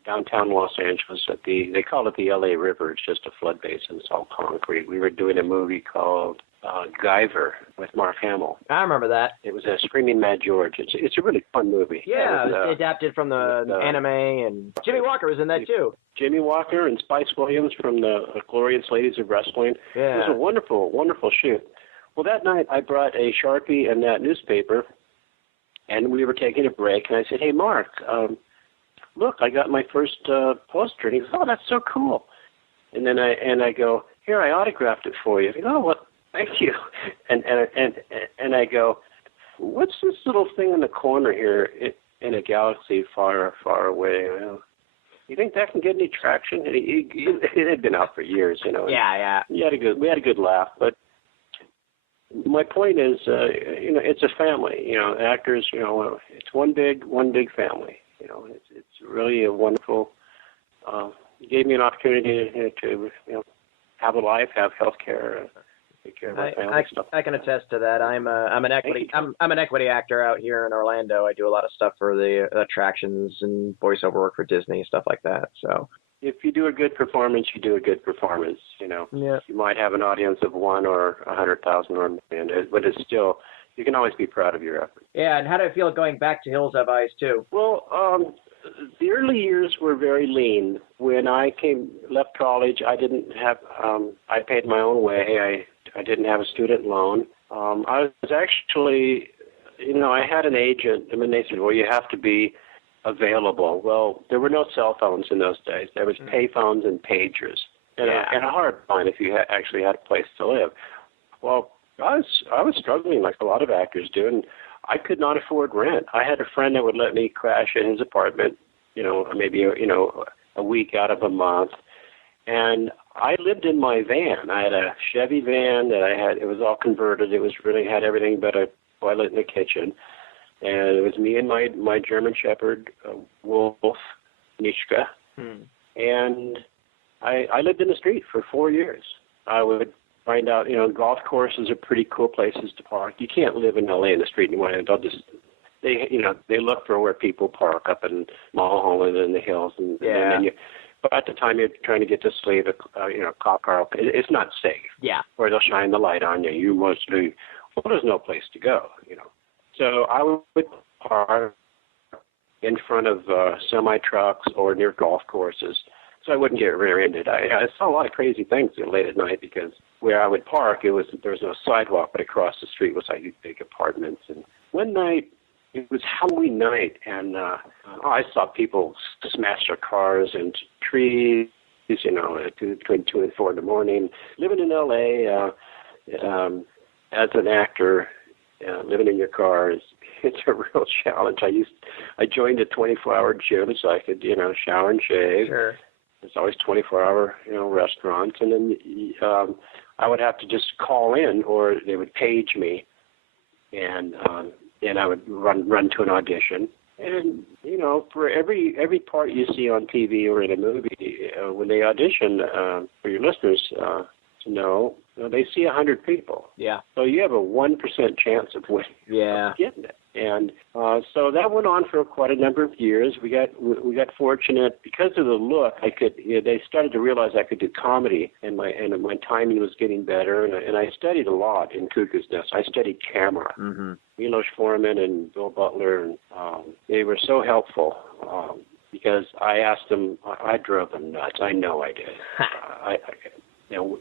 downtown Los Angeles at they call it the LA River. It's just a flood basin. It's all concrete. We were doing a movie called Guyver with Mark Hamill. I remember that. It was a Screaming Mad George. It's a really fun movie. Yeah, it was adapted from the anime, and Jimmy Walker was in that too. Jimmy Walker and Spice Williams from the Glorious Ladies of Wrestling. Yeah. It was a wonderful, wonderful shoot. Well, that night I brought a Sharpie and that newspaper, and we were taking a break, and I said, "Hey, Mark, look, I got my first poster." And he goes, "Oh, that's so cool." And then I go, "Here, I autographed it for you." He goes, "Oh, well, thank you." And I go, "What's this little thing in the corner here in a galaxy far, far away?" You think that can get any traction? It had been out for years, you know. Yeah. We had a good laugh, but my point is, you know, it's a family. You know, actors. You know, it's one big family. You know, it's really a wonderful. It gave me an opportunity to you know, have a life, have health care, take care of my family stuff. I can attest to that. I'm an equity actor out here in Orlando. I do a lot of stuff for the attractions and voiceover work for Disney, stuff like that. So if you do a good performance, you do a good performance. You know, You might have an audience of 1 or 100,000 or a million, but it's still, you can always be proud of your effort. Yeah, and how do I feel going back to Hills Have Eyes too? Well, the early years were very lean. When I left college, I didn't have. I paid my own way. I didn't have a student loan. I was actually, you know, I had an agent. I mean, they said, well, you have to be available. Well, there were no cell phones in those days. There was pay phones and pagers, and a hard line if you actually had a place to live. Well, I was struggling like a lot of actors do, and I could not afford rent. I had a friend that would let me crash in his apartment, you know, maybe a week out of a month, and I lived in my van. I had a Chevy van that I had. It was all converted. It was really had everything but a toilet and a kitchen. And it was me and my German Shepherd, Wolf, Nishka. And I lived in the street for 4 years. I would find out, you know, golf courses are pretty cool places to park. You can't live in L.A. in the street anymore. They look for where people park up in Mulholland and the hills. And then but at the time you're trying to get to sleep, cop car, it's not safe. Yeah. Or they'll shine the light on you. You must leave. Well, there's no place to go, you know. So I would park in front of semi-trucks or near golf courses so I wouldn't get rear-ended. I saw a lot of crazy things late at night because where I would park, there was no sidewalk, but across the street was like big apartments. And one night, it was Halloween night, and I saw people smash their cars into trees, you know, between 2 and 4 in the morning. Living in L.A. As an actor, living in your car it's a real challenge. I joined a 24-hour gym so I could, you know, shower and shave. Sure. It's always 24-hour, you know, restaurants, and then I would have to just call in, or they would page me, and I would run to an audition. And you know, for every part you see on TV or in a movie, when they audition, for your listeners to know, they see 100 people. Yeah. So you have a 1% chance of winning. Yeah. Of getting it. And so that went on for quite a number of years. We got fortunate because of the look. They started to realize I could do comedy, and my timing was getting better. And I studied a lot in Cuckoo's Nest. I studied camera. Mm-hmm. Milos Forman and Bill Butler, and they were so helpful because I asked them. I drove them nuts. I know I did. You know,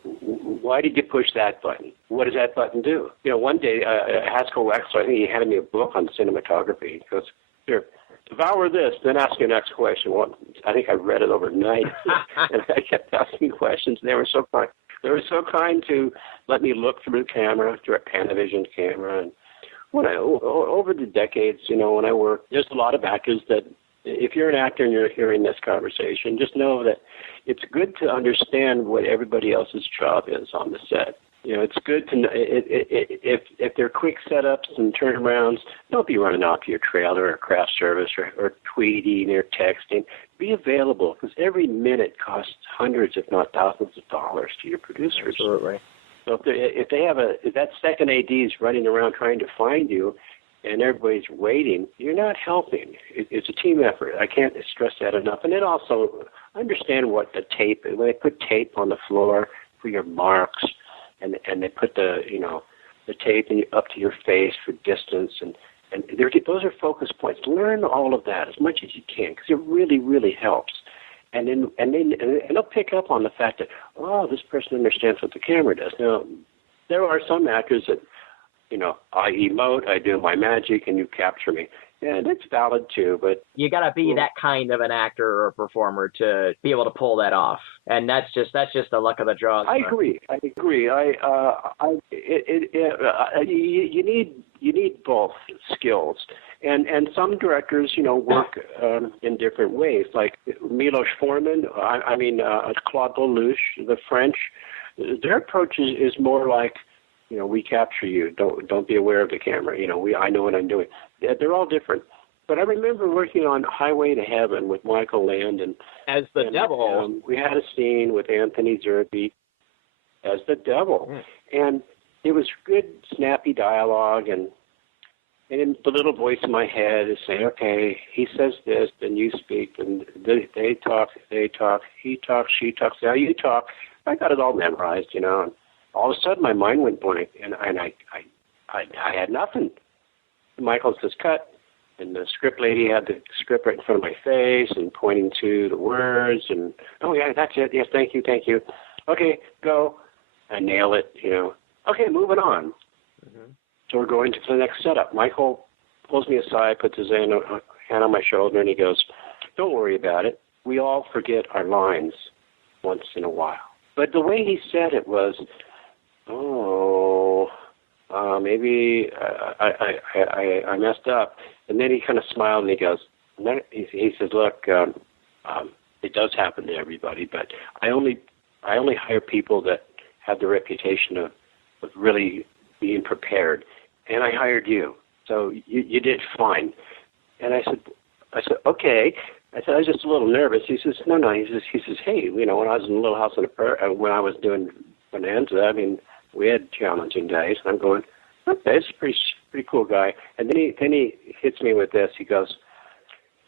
why did you push that button? What does that button do? You know, one day, Haskell Wexler, I think he handed me a book on cinematography. He goes, here, devour this, then ask your next question. Well, I think I read it overnight, and I kept asking questions, and they were so kind. They were so kind to let me look through the camera, through a Panavision camera. And over the decades, you know, when I work, there's a lot of actors that, if you're an actor and you're hearing this conversation, just know that it's good to understand what everybody else's job is on the set. You know, it's good to know if they're quick setups and turnarounds, don't be running off to your trailer or craft service or tweeting or texting. Be available, because every minute costs hundreds, if not thousands of dollars to your producers. Absolutely. So if that second AD is running around trying to find you, and everybody's waiting, you're not helping. It's a team effort. I can't stress that enough. And then also understand what the tape, when they put tape on the floor for your marks, and they put the tape up to your face for distance, and those are focus points. Learn all of that as much as you can, because it really, really helps. And they'll pick up on the fact that, oh, this person understands what the camera does. Now, there are some actors that, you know, I emote, I do my magic, and you capture me. And it's valid too, but you got to be that kind of an actor or a performer to be able to pull that off. And that's just the luck of the draw. I agree. You need both skills. And some directors, work in different ways. Like Milos Forman, Claude Lelouch, the French, their approach is more like, we capture you. Don't be aware of the camera. I know what I'm doing. They're all different. But I remember working on Highway to Heaven with Michael Landon as the devil. We had a scene with Anthony Zerbe as the devil, and it was good, snappy dialogue, and the little voice in my head is saying, okay, he says this, then you speak, and they talk, he talks, she talks, now you talk. I got it all memorized, and all of a sudden my mind went blank, and I had nothing. Michael says, cut, and the script lady had the script right in front of my face and pointing to the words, and, oh, yeah, that's it, yes, thank you. Okay, go. I nail it, Okay, moving on. Mm-hmm. So we're going to the next setup. Michael pulls me aside, puts his hand on my shoulder, and he goes, don't worry about it. We all forget our lines once in a while. But the way he said it was, maybe I messed up. And then he kind of smiled and he goes, he says, look, it does happen to everybody, but I only hire people that have the reputation of really being prepared. And I hired you, so you did fine. And I said, okay. I said, I was just a little nervous. He says, no. He says, hey, when I was in Little House on the Prairie, when I was doing Bonanza, we had challenging days. And I'm going, okay, this is a pretty cool guy. And then he hits me with this. He goes,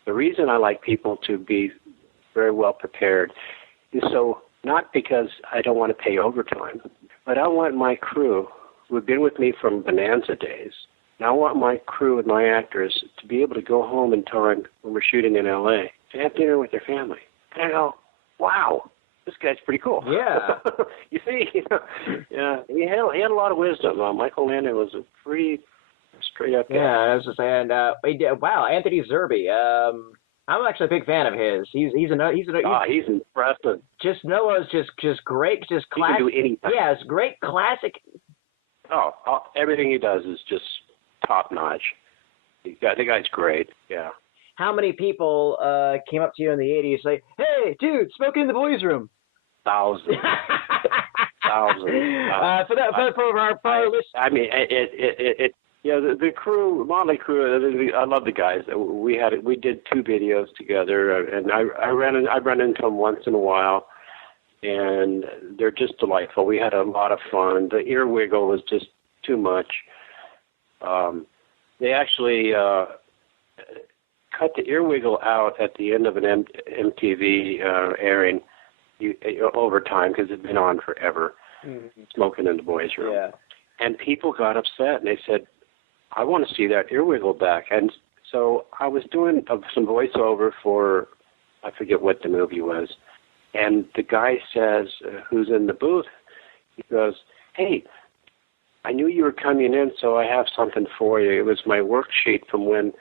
the reason I like people to be very well prepared is so not because I don't want to pay overtime, but I want my crew who have been with me from Bonanza days. And I want my crew and my actors to be able to go home in time when we're shooting in L.A. to have dinner with their family. And I go, wow, this guy's pretty cool. Yeah. You see, yeah, he had a lot of wisdom. Michael Landon was a pretty straight up guy. Yeah, I was just saying, wow, Anthony Zerbe. I'm actually a big fan of his. He's impressive. Noah's just great, just classic. He can do anything. Yeah, it's great classic. Everything he does is just top notch. The guy's great. Yeah. How many people came up to you in the 80s and say, hey, dude, smoking in the boys' room? Thousands. Thousands. For our listeners. The crew, Motley Crew. I love the guys. We did 2 videos together, and I run into them once in a while, and they're just delightful. We had a lot of fun. The ear wiggle was just too much. They actually cut the ear wiggle out at the end of an MTV airing over time because it had been on forever. Mm-hmm. Smoking in the boys' room. Yeah. And people got upset, and they said, I want to see that ear wiggle back. And so I was doing some voiceover for, I forget what the movie was, and the guy says, who's in the booth, he goes, hey, I knew you were coming in, so I have something for you. It was my worksheet from when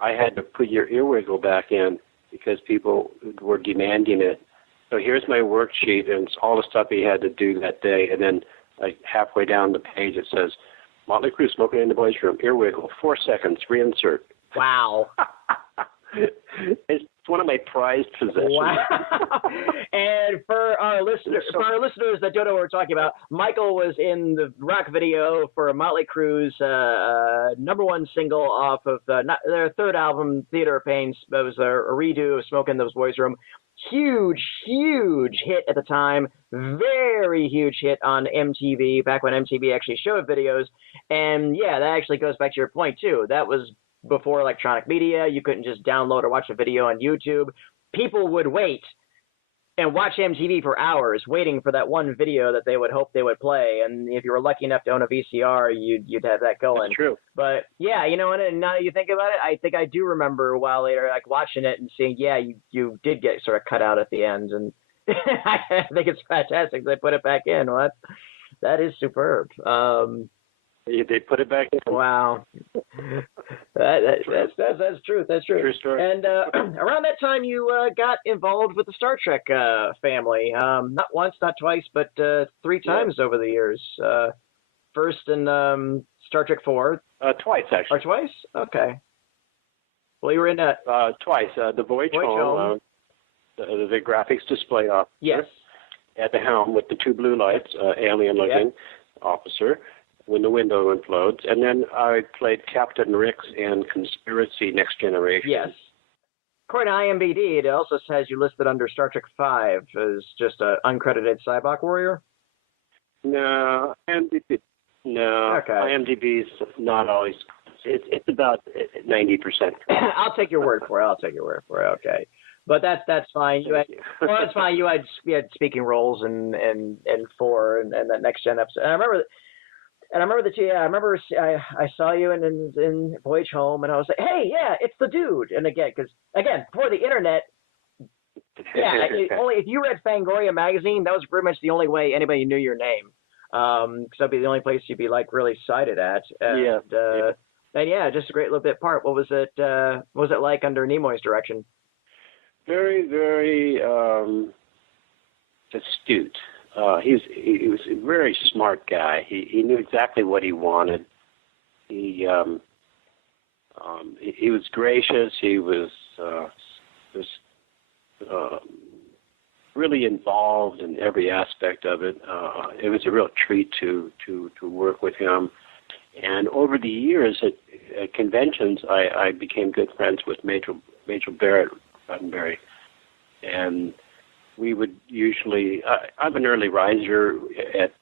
I had to put your ear wiggle back in because people were demanding it. So here's my worksheet, and it's all the stuff he had to do that day. And then like halfway down the page, it says, Motley Crue smoking in the boys' room, ear wiggle, 4 seconds, reinsert. Wow. It's one of my prized possessions. Wow. And for our listeners that don't know what we're talking about, Michael was in the rock video for Motley Crue's #1 single off of their 3rd album, Theater of Pain. It was a redo of Smoke in the Boys' Room. Huge hit at the time. Very huge hit on MTV, back when MTV actually showed videos. And yeah, that actually goes back to your point too. That was before electronic media. You couldn't just download or watch a video on YouTube. People would wait and watch MTV for hours waiting for that one video that they would hope they would play. And if you were lucky enough to own a VCR, you'd have that going. That's true. But yeah, and now that you think about it, I think I do remember a while later, like watching it and seeing, yeah, you did get sort of cut out at the end. And I think it's fantastic they put it back in. Well, that is superb. They put it back in. Wow. That's true. That's true. True story. And around that time, you got involved with the Star Trek family. Not once, not twice, but 3 times over the years. First in Star Trek 4. Twice, actually. Or twice? Okay. Well, you were in twice. The Voyage Home, the graphics display officer. Yes. At the helm with the two blue lights, alien-looking officer, when the window implodes. And then I played Captain Ricks in Conspiracy Next Generation. Yes. According to IMDb, it also says you listed under Star Trek V as just an uncredited Cybok warrior. No, IMDb. No, okay. IMDb's not always. It's about 90%. I'll take your word for it. Okay, but that's fine. That's fine. You had speaking roles in 4 and that Next Gen episode. And I remember I saw you in Voyage Home, and I was like, hey, yeah, it's the dude. And again, before the internet. Yeah, only if you read Fangoria magazine, that was pretty much the only way anybody knew your name. Because that'd be the only place you'd be like really cited at. And, and just a great little bit part. What was it like under Nimoy's direction? Very, very astute. He was a very smart guy. He knew exactly what he wanted. He was gracious. He was really involved in every aspect of it. It was a real treat to work with him. And over the years at conventions, I became good friends with Major Barrett Roddenberry. And we would usually, I'm an early riser at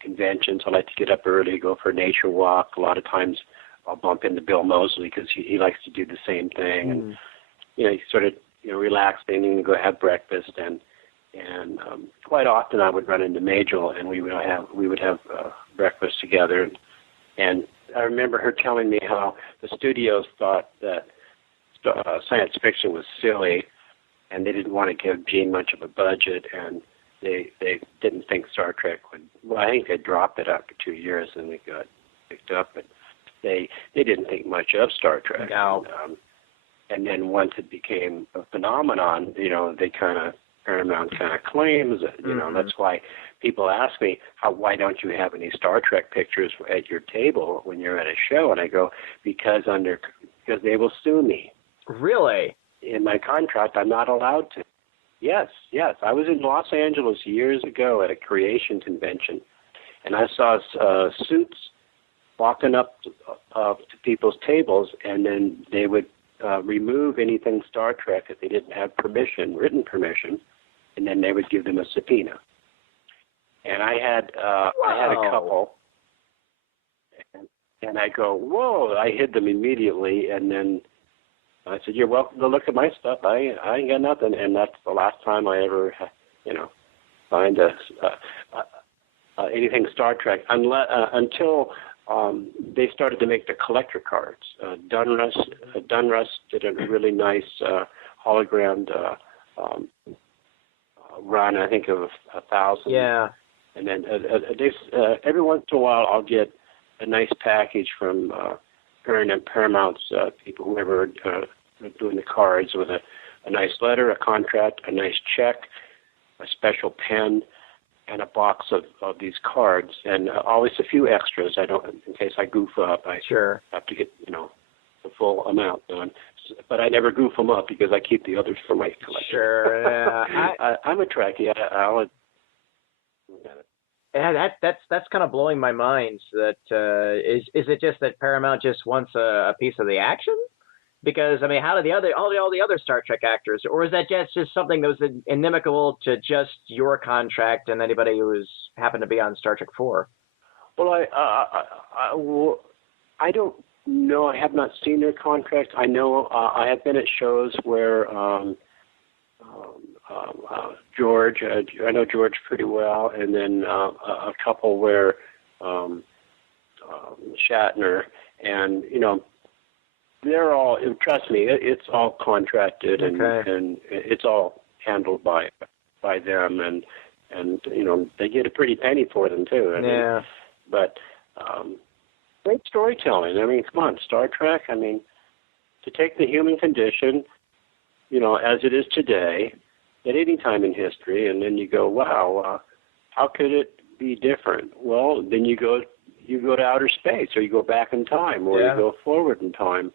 conventions. I like to get up early, go for a nature walk. A lot of times I'll bump into Bill Moseley because he likes to do the same thing. And, he's sort of, relaxing and go have breakfast. And quite often I would run into Majel and we would have breakfast together. And I remember her telling me how the studios thought that science fiction was silly, and they didn't want to give Gene much of a budget, and they didn't think Star Trek would. Well, I think they dropped it after 2 years, and it got picked up, but they didn't think much of Star Trek. No. And then once it became a phenomenon, Paramount kind of claims it. That's why people ask me, why don't you have any Star Trek pictures at your table when you're at a show? And I go, because they will sue me. Really? In my contract, I'm not allowed to. Yes. I was in Los Angeles years ago at a creation convention, and I saw suits walking up to people's tables, and then they would remove anything Star Trek if they didn't have written permission, and then they would give them a subpoena. And I had a couple, and I go, whoa! I hid them immediately, and then I said, "You're welcome to look at my stuff. I ain't got nothing." And that's the last time I ever, signed anything Star Trek, until they started to make the collector cards. Dunruss did a really nice hologrammed run, I think, of 1,000. Yeah. And then every once in a while, I'll get a nice package from Paramount's people, whoever are doing the cards, with a nice letter, a contract, a nice check, a special pen, and a box of these cards, and always a few extras. In case I goof up, I have to get the full amount done. But I never goof them up because I keep the others for my collection. Sure, yeah. I'm a Trekkie. That's kind of blowing my mind. That is it just that Paramount just wants a piece of the action? Because I mean, how do all the other Star Trek actors, or is that just something that was inimical to just your contract and anybody who happened to be on Star Trek 4? Well, I don't know. I have not seen their contract. I know I have been at shows where George. I know George pretty well, and then a couple where Shatner, and they're all. Trust me, it's all contracted, and it's all handled by them, and they get a pretty penny for them too. But great storytelling. I mean, come on, Star Trek. I mean, to take the human condition, as it is today, at any time in history, and then you go, wow, how could it be different? Well, then you go to outer space, or you go back in time, or you go forward in time,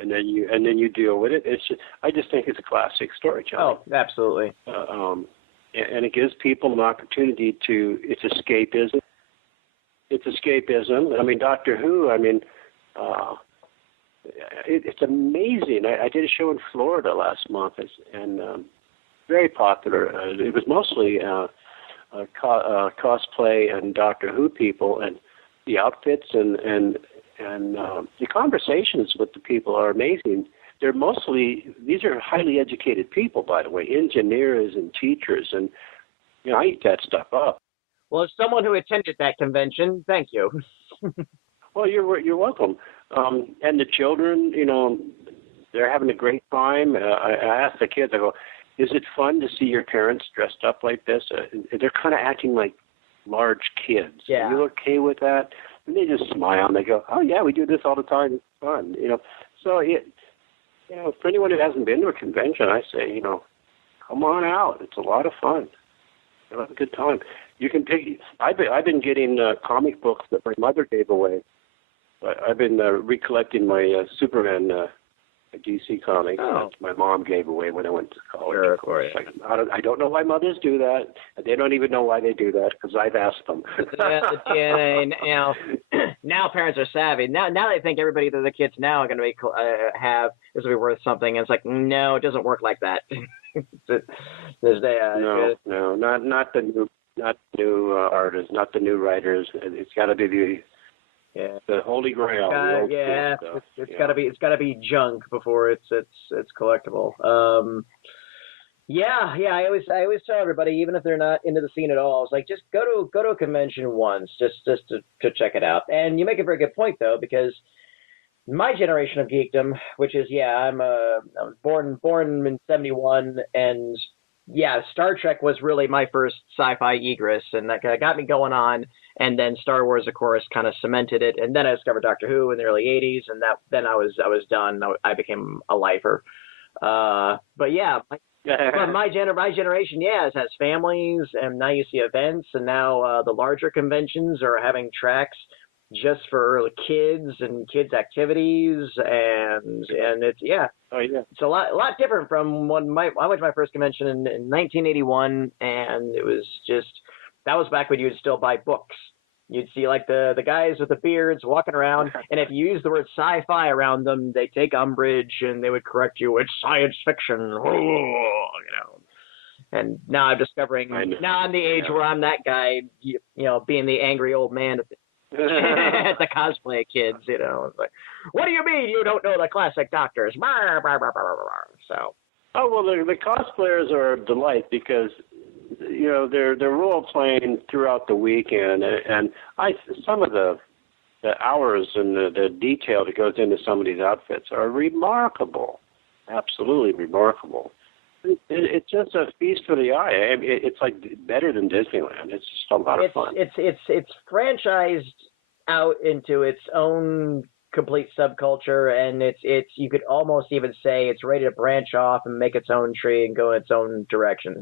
and then you deal with it. I just think it's a classic storytelling. Oh, absolutely. And it gives people an opportunity to. It's escapism. It's escapism. I mean, Doctor Who. I mean, it's amazing. I did a show in Florida last month, and very popular. It was mostly cosplay and Doctor Who people, and the outfits and the conversations with the people are amazing. These are highly educated people, by the way, engineers and teachers, and I eat that stuff up. Well, as someone who attended that convention, thank you. Well, you're welcome. And the children, they're having a great time. I asked the kids, I go, is it fun to see your parents dressed up like this? They're kind of acting like large kids. Yeah. Are you okay with that? And they just smile and they go, oh yeah, we do this all the time. It's fun, So for anyone who hasn't been to a convention, I say, come on out. It's a lot of fun. You'll have a good time. You can pick. I've been getting comic books that my mother gave away. I've been recollecting my Superman DC comics that my mom gave away when I went to college. Sure, of course. I don't know why mothers do that. They don't even know why they do that because I've asked them. The DNA, now parents are savvy. Now they think everybody that the kids now are going to have is going to be worth something. And it's like, no, it doesn't work like that. No, not the new artists, not the new writers. It's got to be the Holy Grail. It's got to be junk before it's collectible. I always tell everybody, even if they're not into the scene at all, it's like just go to a convention once, just to check it out. And you make a very good point though, because my generation of geekdom, which is I was born in 1971, and Star Trek was really my first sci-fi egress, and that got me going on. And then Star Wars, of course, kind of cemented it. And then I discovered Doctor Who in the early '80s, and then I was done. I became a lifer. But my generation, has families, and now you see events, and now the larger conventions are having tracks just for kids and kids activities, and it's it's a lot different from when I went to my first convention in 1981, and it was that was back when you would still buy books. You'd see like the guys with the beards walking around, and if you use the word sci-fi around them, they take umbrage and they would correct you. It's science fiction, And now I'm discovering. Now I'm the age where I'm that guy, being the angry old man at the cosplay kids, It's like, what do you mean you don't know the classic Doctors? So. Oh well, the cosplayers are a delight because they're role playing throughout the weekend, and some of the hours and the detail that goes into some of these outfits are remarkable, absolutely remarkable. It's just a feast for the eye. It's like better than Disneyland. It's just a lot of fun. It's franchised out into its own complete subculture, and it's you could almost even say it's ready to branch off and make its own tree and go in its own direction.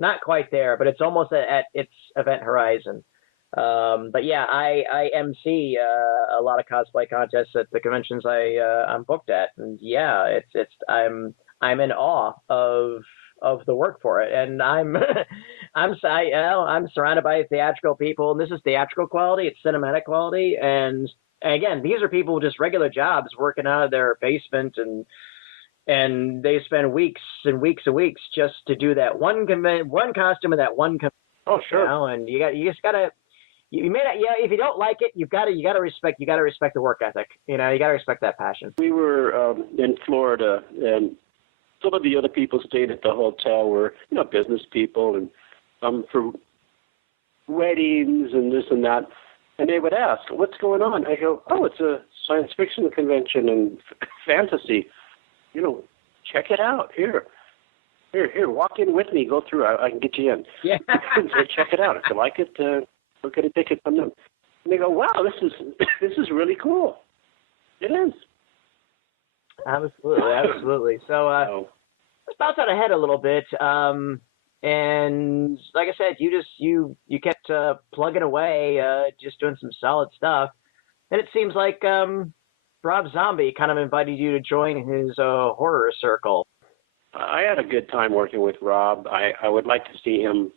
Not quite there, but it's almost at its event horizon. I MC a lot of cosplay contests at the conventions I'm booked at, and I'm in awe of the work for it, and I'm surrounded by theatrical people, and this is theatrical quality, it's cinematic quality, and again, these are people with just regular jobs working out of their basement, and they spend weeks and weeks and weeks just to do that one costume and that one. Oh sure. And you just gotta. You may not, if you don't like it, you gotta respect the work ethic. You gotta respect that passion. We were in Florida, and some of the other people stayed at the hotel were, business people, and some for weddings and this and that. And they would ask, "What's going on?" I go, "Oh, it's a science fiction convention and fantasy. Check it out. Here, walk in with me. Go through. I can get you in. Yeah. So check it out. If you like it, go get a ticket from them." And they go, "Wow, this is really cool." It is. Absolutely. So let's bounce out ahead a little bit. And like I said, you kept plugging away, just doing some solid stuff. And it seems like Rob Zombie kind of invited you to join his horror circle. I had a good time working with Rob. I would like to see him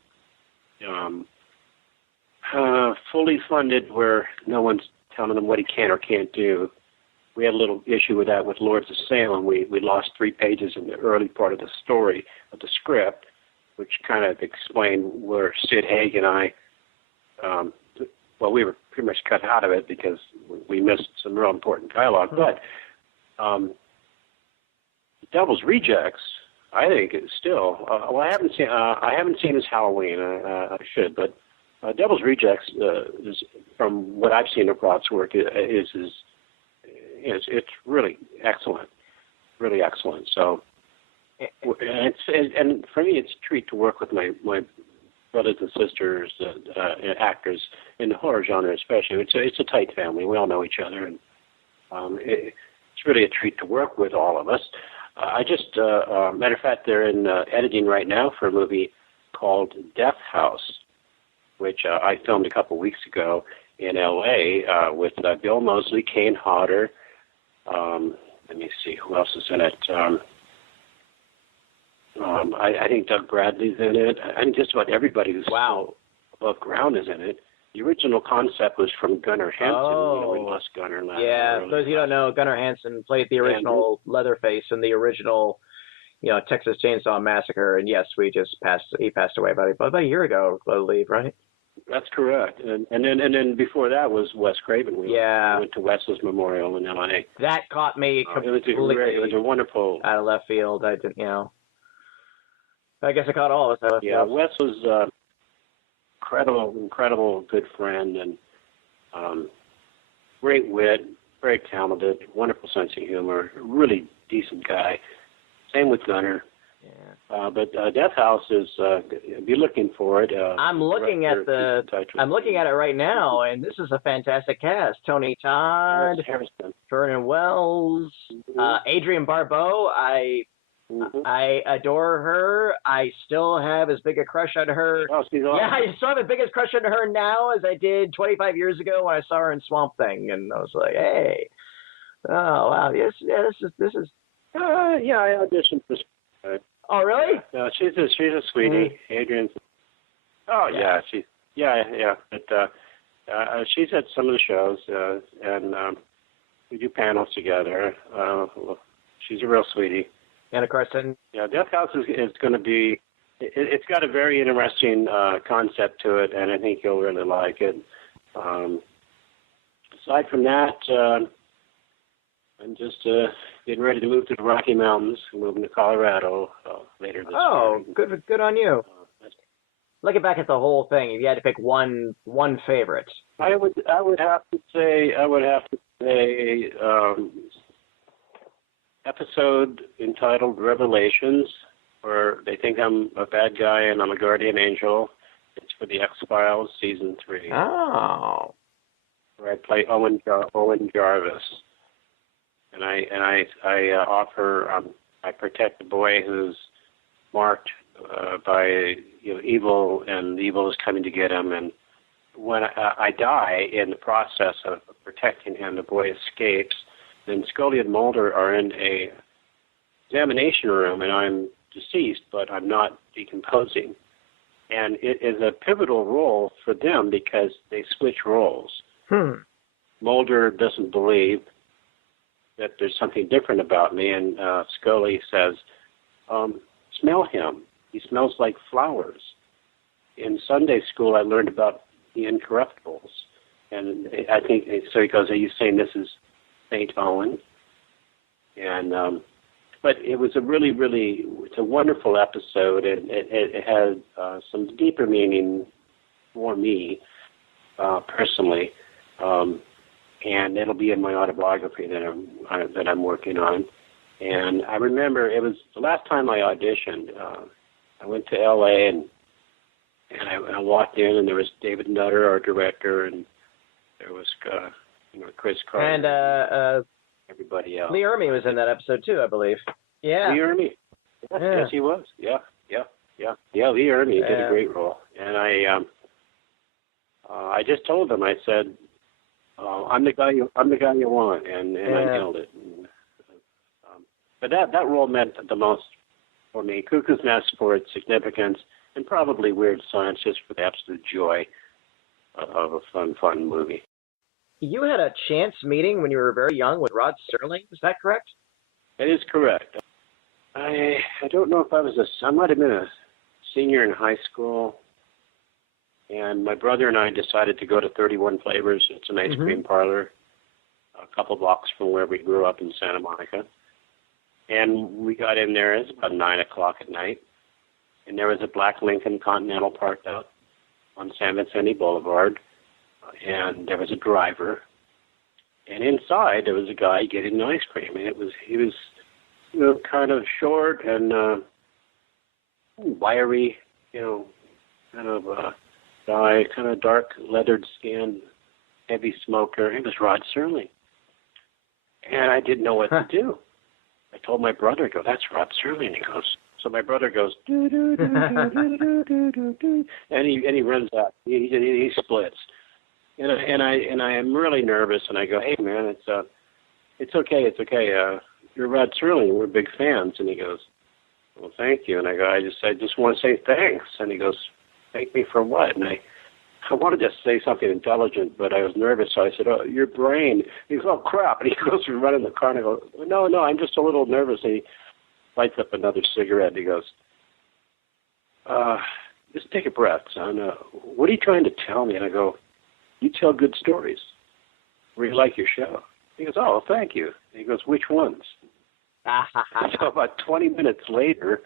fully funded where no one's telling him what he can or can't do. We had a little issue with that with Lords of Salem. We lost 3 pages in the early part of the story of the script, which kind of explained where Sid Haig and I, we were pretty much cut out of it because we missed some real important dialogue. But Devil's Rejects, I think, is still. I haven't seen his Halloween. I should, but Devil's Rejects is, from what I've seen of Rob's work, it's really excellent, really excellent. So, and for me, it's a treat to work with my brothers and sisters, actors in the horror genre, especially. It's a tight family. We all know each other, and it's really a treat to work with all of us. I just, matter of fact, they're in editing right now for a movie called Death House, which I filmed a couple weeks ago in L.A. With Bill Moseley, Kane Hodder. Let me see, who else is in it? I think Doug Bradley's in it. I think just about everybody who's above ground is in it. The original concept was from Gunnar Hansen. We lost Gunnar last year. For those of you who don't know, Gunnar Hansen played the original Leatherface in the original, Texas Chainsaw Massacre. And yes, he passed away about a year ago, I believe, right? That's correct. And then before that was Wes Craven. We went to Wes's memorial in L.A. That caught me completely. It was a wonderful. Out of left field. I didn't, I guess I caught all of us. Wes was incredible good friend, and great wit, very talented, wonderful sense of humor, really decent guy. Same with Gunnar. Yeah. But Death House is be looking for it. I'm looking at it right now, and this is a fantastic cast: Tony Todd, Vernon Wells, Adrienne Barbeau. I adore her. I still have as big a crush on her. Oh, she's awesome. Yeah, I still have the biggest crush on her now as I did 25 years ago when I saw her in Swamp Thing, and I was like, hey, oh wow, this is. I auditioned for. Oh really? No, she's a sweetie, Adrienne's. Oh yeah, she's But she's at some of the shows, and we do panels together. She's a real sweetie. And of course, Death House is going to be. It's got a very interesting concept to it, and I think you'll really like it. Aside from that, I'm just getting ready to move to the Rocky Mountains. I'm moving to Colorado later this year. Good on you. Looking back at the whole thing, if you had to pick one favorite, I would have to say episode entitled Revelations, where they think I'm a bad guy and I'm a guardian angel. It's for the X-Files season 3. Oh. Where I play Owen Jarvis, and I protect the boy who's marked by evil, and evil is coming to get him. And when I die in the process of protecting him, the boy escapes. Then Scully and Mulder are in a examination room, and I'm deceased, but I'm not decomposing. And it is a pivotal role for them because they switch roles. Mulder doesn't believe that there's something different about me, and Scully says, smell him. He smells like flowers. In Sunday school, I learned about the incorruptibles. And I think, so he goes, are you saying this is St. Owen? And but it was it's a wonderful episode, and it had some deeper meaning for me personally, and it'll be in my autobiography that I'm working on. And I remember it was the last time I auditioned. I went to L.A. and I walked in, and there was David Nutter, our director, and there was Chris Carter, and everybody else. Lee Ermey was in that episode too, I believe. Yeah. Lee Ermey. Yes, he was. Yeah. Lee Ermey did a great role, and I just told them, I said, I'm the guy you want, and I nailed it. And, but that role meant the most for me. Cuckoo's Nest for its significance, and probably Weird Science just for the absolute joy of a fun movie. You had a chance meeting when you were very young with Rod-Serling, is that correct? That is correct. I don't know if I might have been a senior in high school, and my brother and I decided to go to 31 Flavors. It's an ice cream parlor a couple blocks from where we grew up in Santa Monica. And we got in there, it was about 9 o'clock at night, and there was a black Lincoln Continental parked out on San Vicente Boulevard, and there was a driver, and inside there was a guy getting an ice cream, and he was kind of short and wiry, kind of guy, kind of dark leathered skin, heavy smoker. It was Rod-Serling, and I didn't know what to do. I told my brother, I go, that's Rod-Serling. And he goes, so my brother goes, do do do do do do do do, and he runs out. He splits, and I am really nervous. And I go, hey man, it's okay. You're Rod-Serling. We're big fans. And he goes, well, thank you. And I go, I just want to say thanks. And he goes, thank me for what? And I wanted to say something intelligent, but I was nervous, so I said, oh, your brain. He goes, oh, crap. And he goes to run in the car, and I go, no, I'm just a little nervous. And he lights up another cigarette, and he goes, just take a breath, son. What are you trying to tell me? And I go, you tell good stories. We like your show. He goes, oh, thank you. And he goes, which ones? So about 20 minutes later,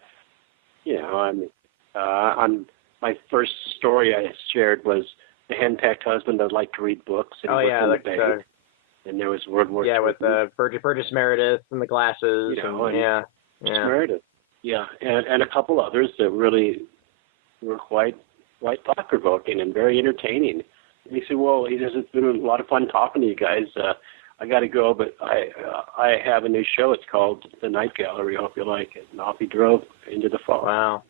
my first story I shared was the henpecked husband that liked to read books. And and there was World War II. Yeah, with Burgess Meredith and the glasses. Meredith. Yeah, and a couple others that really were quite thought-provoking and very entertaining. And he said, well, it's been a lot of fun talking to you guys. I got to go, but I have a new show. It's called The Night Gallery. I hope you like it. And off he drove into the fall. Wow.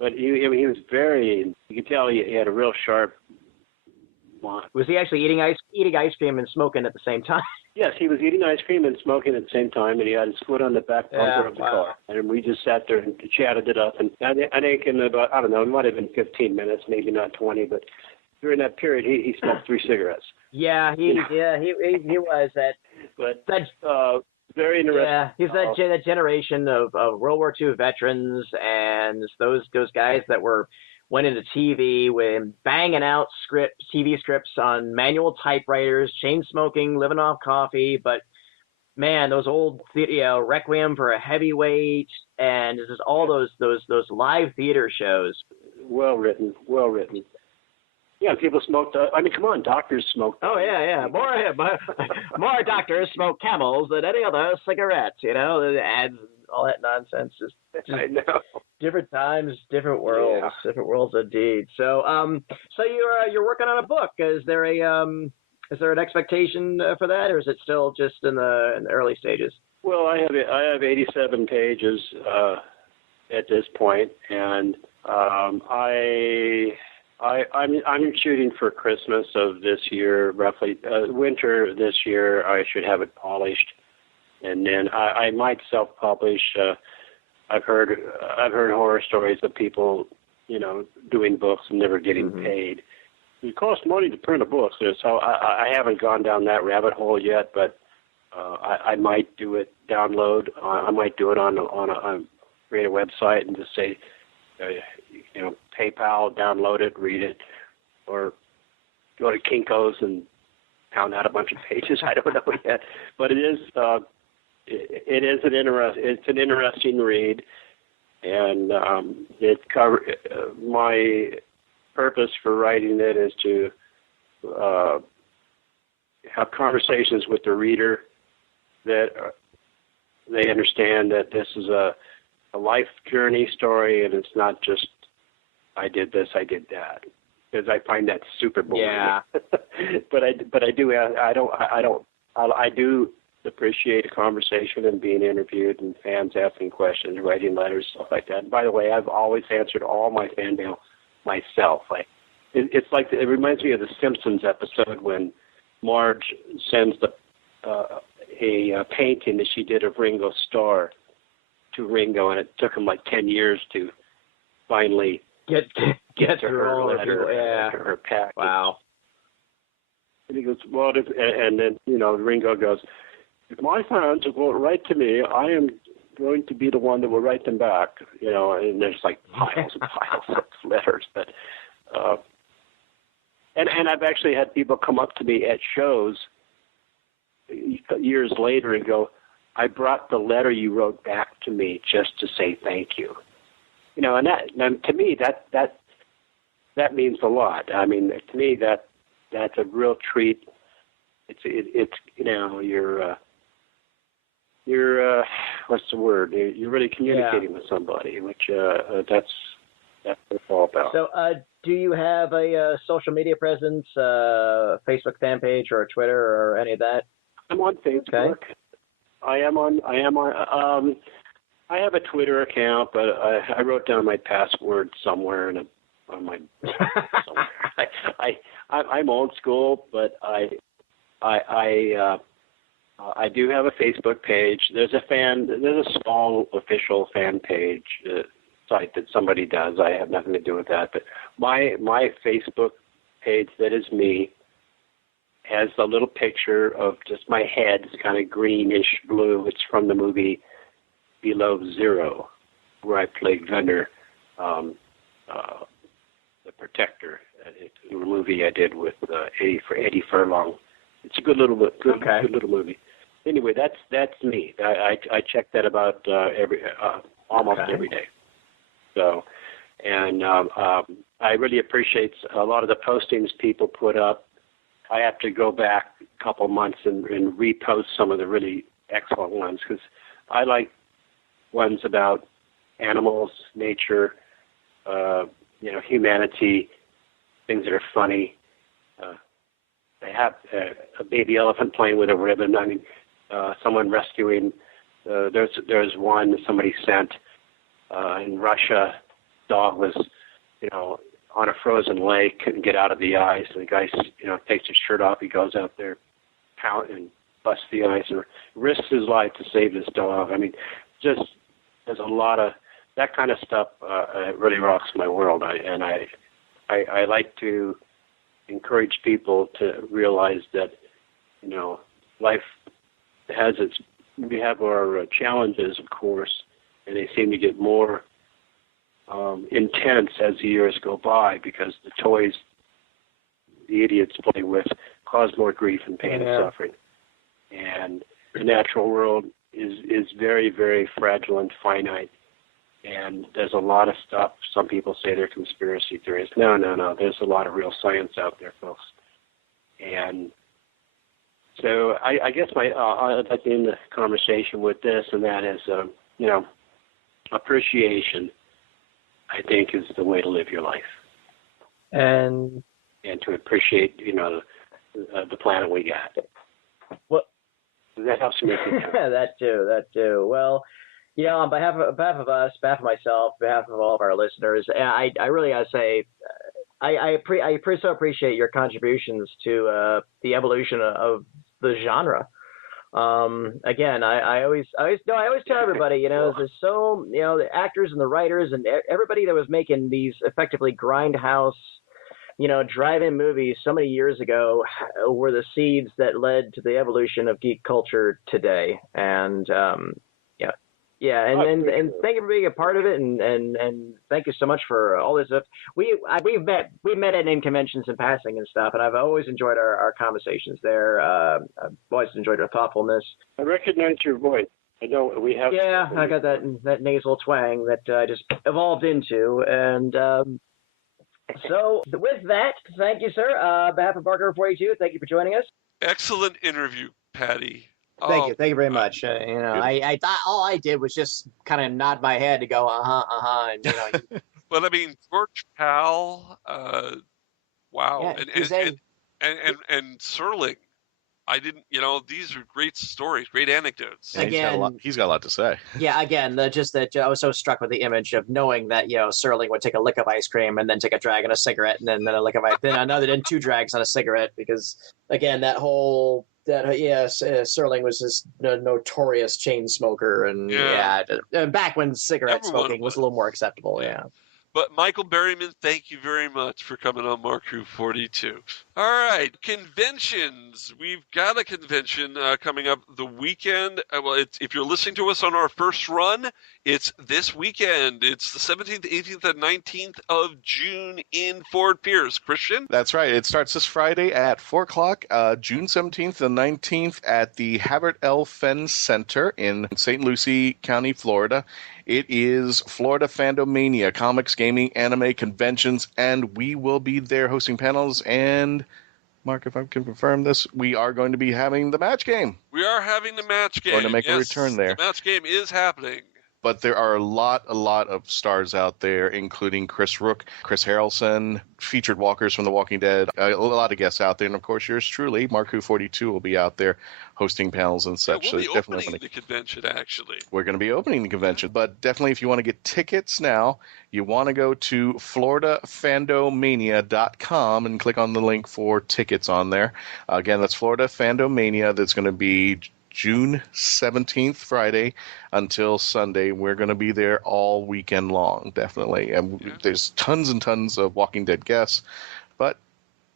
But he was very, you could tell he had a real sharp mind. Was he actually eating ice cream and smoking at the same time? Yes, he was eating ice cream and smoking at the same time, and he had his foot on the back bumper of the car. And we just sat there and chatted it up. And I think in about, it might have been 15 minutes, maybe not 20, but during that period, he smoked 3 cigarettes. Yeah, he was that. But very interesting. Yeah, he's that generation of World War II veterans and those guys that went into TV with banging out TV scripts on manual typewriters, chain smoking, living off coffee. But man, those old Requiem for a Heavyweight and just all those live theater shows. Well written. Yeah, people smoked. Come on, doctors smoked. Oh yeah. More doctors smoke Camels than any other cigarettes. The ads, all that nonsense. Just I know. Different times, different worlds, different worlds indeed. So, so you're working on a book. Is there an expectation for that, or is it still just in the early stages? Well, I have 87 pages at this point, and I'm shooting for Christmas of this year, roughly winter this year. I should have it polished, and then I might self-publish. I've heard horror stories of people, doing books and never getting paid. It costs money to print a book, so I haven't gone down that rabbit hole yet. But I might do it download. I might do it on create a website and just say, PayPal, download it, read it, or go to Kinko's and pound out a bunch of pages. I don't know yet, but it is an interesting read, and my purpose for writing it is to have conversations with the reader that they understand that this is a life journey story, and it's not just I did this, I did that, because I find that super boring. Yeah. but I do appreciate a conversation and being interviewed and fans asking questions, writing letters, stuff like that. And by the way, I've always answered all my fan mail myself. It reminds me of the Simpsons episode when Marge sends a painting that she did of Ringo's star to Ringo, and it took him like 10 years to finally get to her letter, to her package. Wow. And he goes, well, and then, Ringo goes, if my fans won't write to me, I am going to be the one that will write them back. And there's like piles and piles of letters. But and I've actually had people come up to me at shows years later and go, I brought the letter you wrote back to me just to say thank you. And that, to me, that means a lot. I mean, to me, that's a real treat. It's you're what's the word? You're really communicating with somebody, which that's what it's all about. So, do you have a social media presence, Facebook fan page, or a Twitter, or any of that? I'm on Facebook. Okay. I have a Twitter account, but I wrote down my password somewhere on my somewhere. I'm old school, but I do have a Facebook page. There's a small official fan page site that somebody does. I have nothing to do with that. But my Facebook page, that is me, has a little picture of just my head. It's kind of greenish blue. It's from the movie Below Zero, where I played Gunner, the Protector. It's a movie I did with Eddie Furlong. It's a good little movie. Anyway, that's me. I check that about almost every day. So, and I really appreciate a lot of the postings people put up. I have to go back a couple months and repost some of the really excellent ones, because I like ones about animals, nature, humanity, things that are funny. They have a baby elephant playing with a ribbon. I mean, someone rescuing. There's one somebody sent in Russia. Dog was, on a frozen lake, couldn't get out of the ice. And the guy, takes his shirt off. He goes out there, and busts the ice and risks his life to save this dog. I mean, just there's a lot of that kind of stuff. It really rocks my world. I like to encourage people to realize that, life has we have our challenges, of course, and they seem to get more intense as the years go by, because the toys the idiots play with cause more grief and pain and suffering. And the natural world is very, very fragile and finite. And there's a lot of stuff. Some people say they're conspiracy theories. No. There's a lot of real science out there, folks. And so I guess I'd like to end the conversation with this, and that is, appreciation, I think, is the way to live your life. And to appreciate, the planet we got. Well, that helps me. That too. Well, on behalf of us, behalf of myself, behalf of all of our listeners, I really gotta say, I so appreciate your contributions to the evolution of the genre. Again, I always tell everybody, there's so, the actors and the writers and everybody that was making these effectively grindhouse, drive-in movies so many years ago were the seeds that led to the evolution of geek culture today. And and thank you for being a part of it, and thank you so much for all this stuff. We've met at conventions and passing and stuff, and I've always enjoyed our conversations there. I've always enjoyed our thoughtfulness. I recognize your voice. I know we have. Yeah, I got that nasal twang that I just evolved into, and so with that, thank you, sir. On behalf of MarkWHO42, thank you for joining us. Excellent interview, Patty. Thank you very much. I thought all I did was just kind of nod my head to go, and But I mean, George Pal, wow, yeah, and Serling. I didn't, these are great stories, great anecdotes. Again, he's got a lot to say. Yeah, again, just that I was so struck with the image of knowing that, Serling would take a lick of ice cream and then take a drag on a cigarette and then a lick of ice, then another, then 2 drags on a cigarette, because, again, Serling was this notorious chain smoker, and back when cigarette smoking was a little more acceptable, But Michael Berryman, thank you very much for coming on MarkWHO42. All right, conventions. We've got a convention coming up the weekend. If you're listening to us on our first run, it's this weekend. It's the 17th, 18th, and 19th of June in Fort Pierce. Christian? That's right. It starts this Friday at 4 o'clock, June 17th and 19th at the Habert L. Fenn Center in St. Lucie County, Florida. It is Florida Fandomania, comics, gaming, anime, conventions, and we will be there hosting panels. And, Mark, if I can confirm this, we are going to be having the match game. We are having the match game. Going to make a return there. The match game is happening. But there are a lot of stars out there, including Chris Rook, Chris Harrelson, featured walkers from The Walking Dead, a lot of guests out there. And, of course, yours truly, MarkWHO42 will be out there hosting panels and such. We'll be opening the convention, actually. We're going to be opening the convention. But definitely, if you want to get tickets now, you want to go to FloridaFandomania.com and click on the link for tickets on there. Again, that's Florida Fandomania. That's going to be June 17th, Friday, until Sunday. We're going to be there all weekend long, definitely. And there's tons and tons of Walking Dead guests, but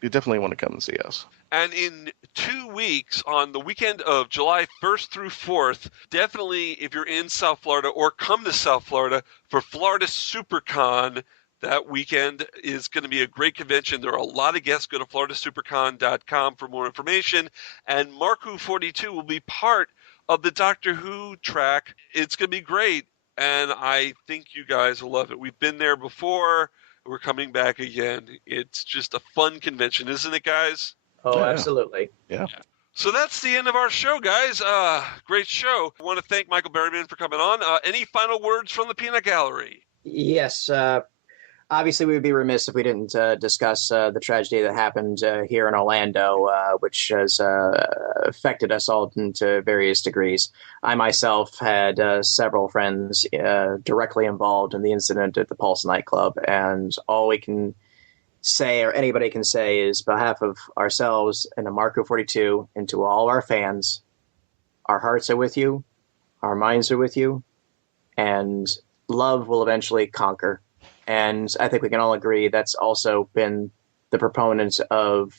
you definitely want to come and see us. And in 2 weeks, on the weekend of July 1st through 4th, definitely if you're in South Florida or come to South Florida for Florida SuperCon, that weekend is going to be a great convention. There are a lot of guests. Go to floridasupercon.com for more information. And MarkWHO42 will be part of the Doctor Who track. It's going to be great, and I think you guys will love it. We've been there before. We're coming back again. It's just a fun convention, isn't it, guys? Oh, absolutely. Yeah. So that's the end of our show, guys. Great show. I want to thank Michael Berryman for coming on. Any final words from the Peanut Gallery? Yes. Obviously, we would be remiss if we didn't discuss the tragedy that happened here in Orlando, which has affected us all to various degrees. I myself had several friends directly involved in the incident at the Pulse nightclub, and all we can say, or anybody can say, is behalf of ourselves and the MarkWHO42 and to all our fans, our hearts are with you, our minds are with you, and love will eventually conquer. And I think we can all agree that's also been the proponents of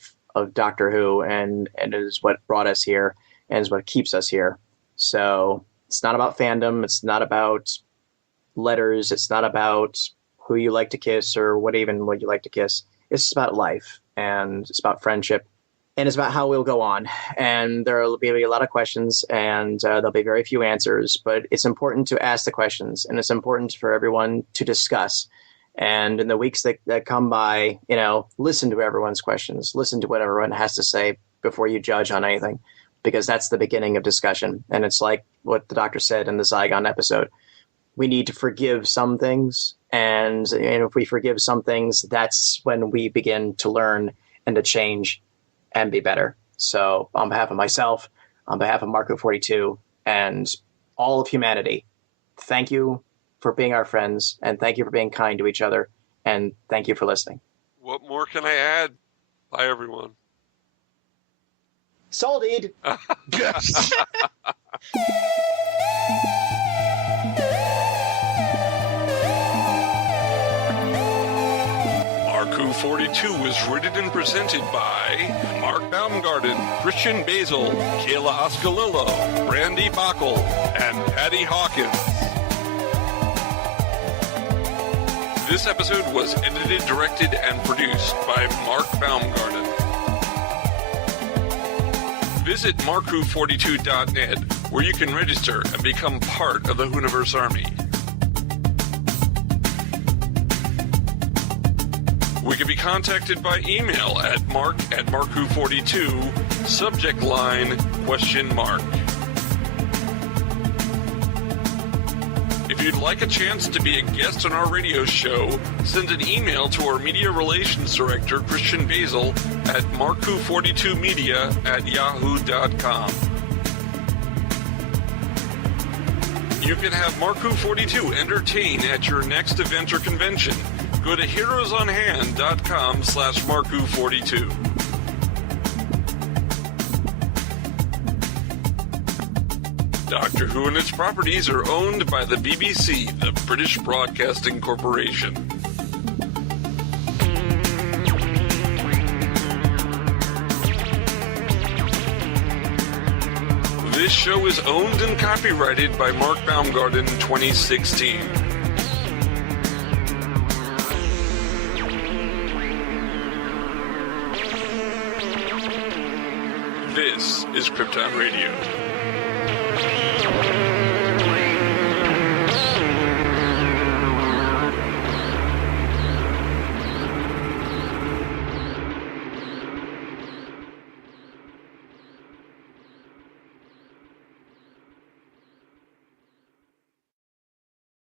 Doctor Who, and is what brought us here and is what keeps us here. So it's not about fandom. It's not about letters. It's not about who you like to kiss or what you like to kiss. It's just about life, and it's about friendship, and it's about how we'll go on. And there will be a lot of questions, and there'll be very few answers, but it's important to ask the questions, and it's important for everyone to discuss. And in the weeks that come by, listen to everyone's questions, listen to what everyone has to say before you judge on anything, because that's the beginning of discussion. And it's like what the doctor said in the Zygon episode. We need to forgive some things. And if we forgive some things, that's when we begin to learn and to change and be better. So on behalf of myself, on behalf of MarkWHO42 and all of humanity, thank you for being our friends, and thank you for being kind to each other, and thank you for listening. What more can I add? Bye, everyone. Soldied. Yes. MarkWHO42 is written and presented by Mark Baumgarten, Christian-basel, Kayla-ascolillo, brandi-bachle, and patty-hawkins. This episode was edited, directed, and produced by Mark Baumgarten. Visit MarkWHO42.net, where you can register and become part of the Whoniverse Army. We can be contacted by email at mark@markwho42, subject line, ? If you'd like a chance to be a guest on our radio show, send an email to our Media Relations Director, Christian-basel, at markwho42media@yahoo.com. You can have MarkWHO42 entertain at your next event or convention. Go to heroesonhand.com/MarkWHO42. Doctor Who and its properties are owned by the BBC, the British Broadcasting Corporation. This show is owned and copyrighted by Mark-Baumgarten 2016. This is Krypton Radio.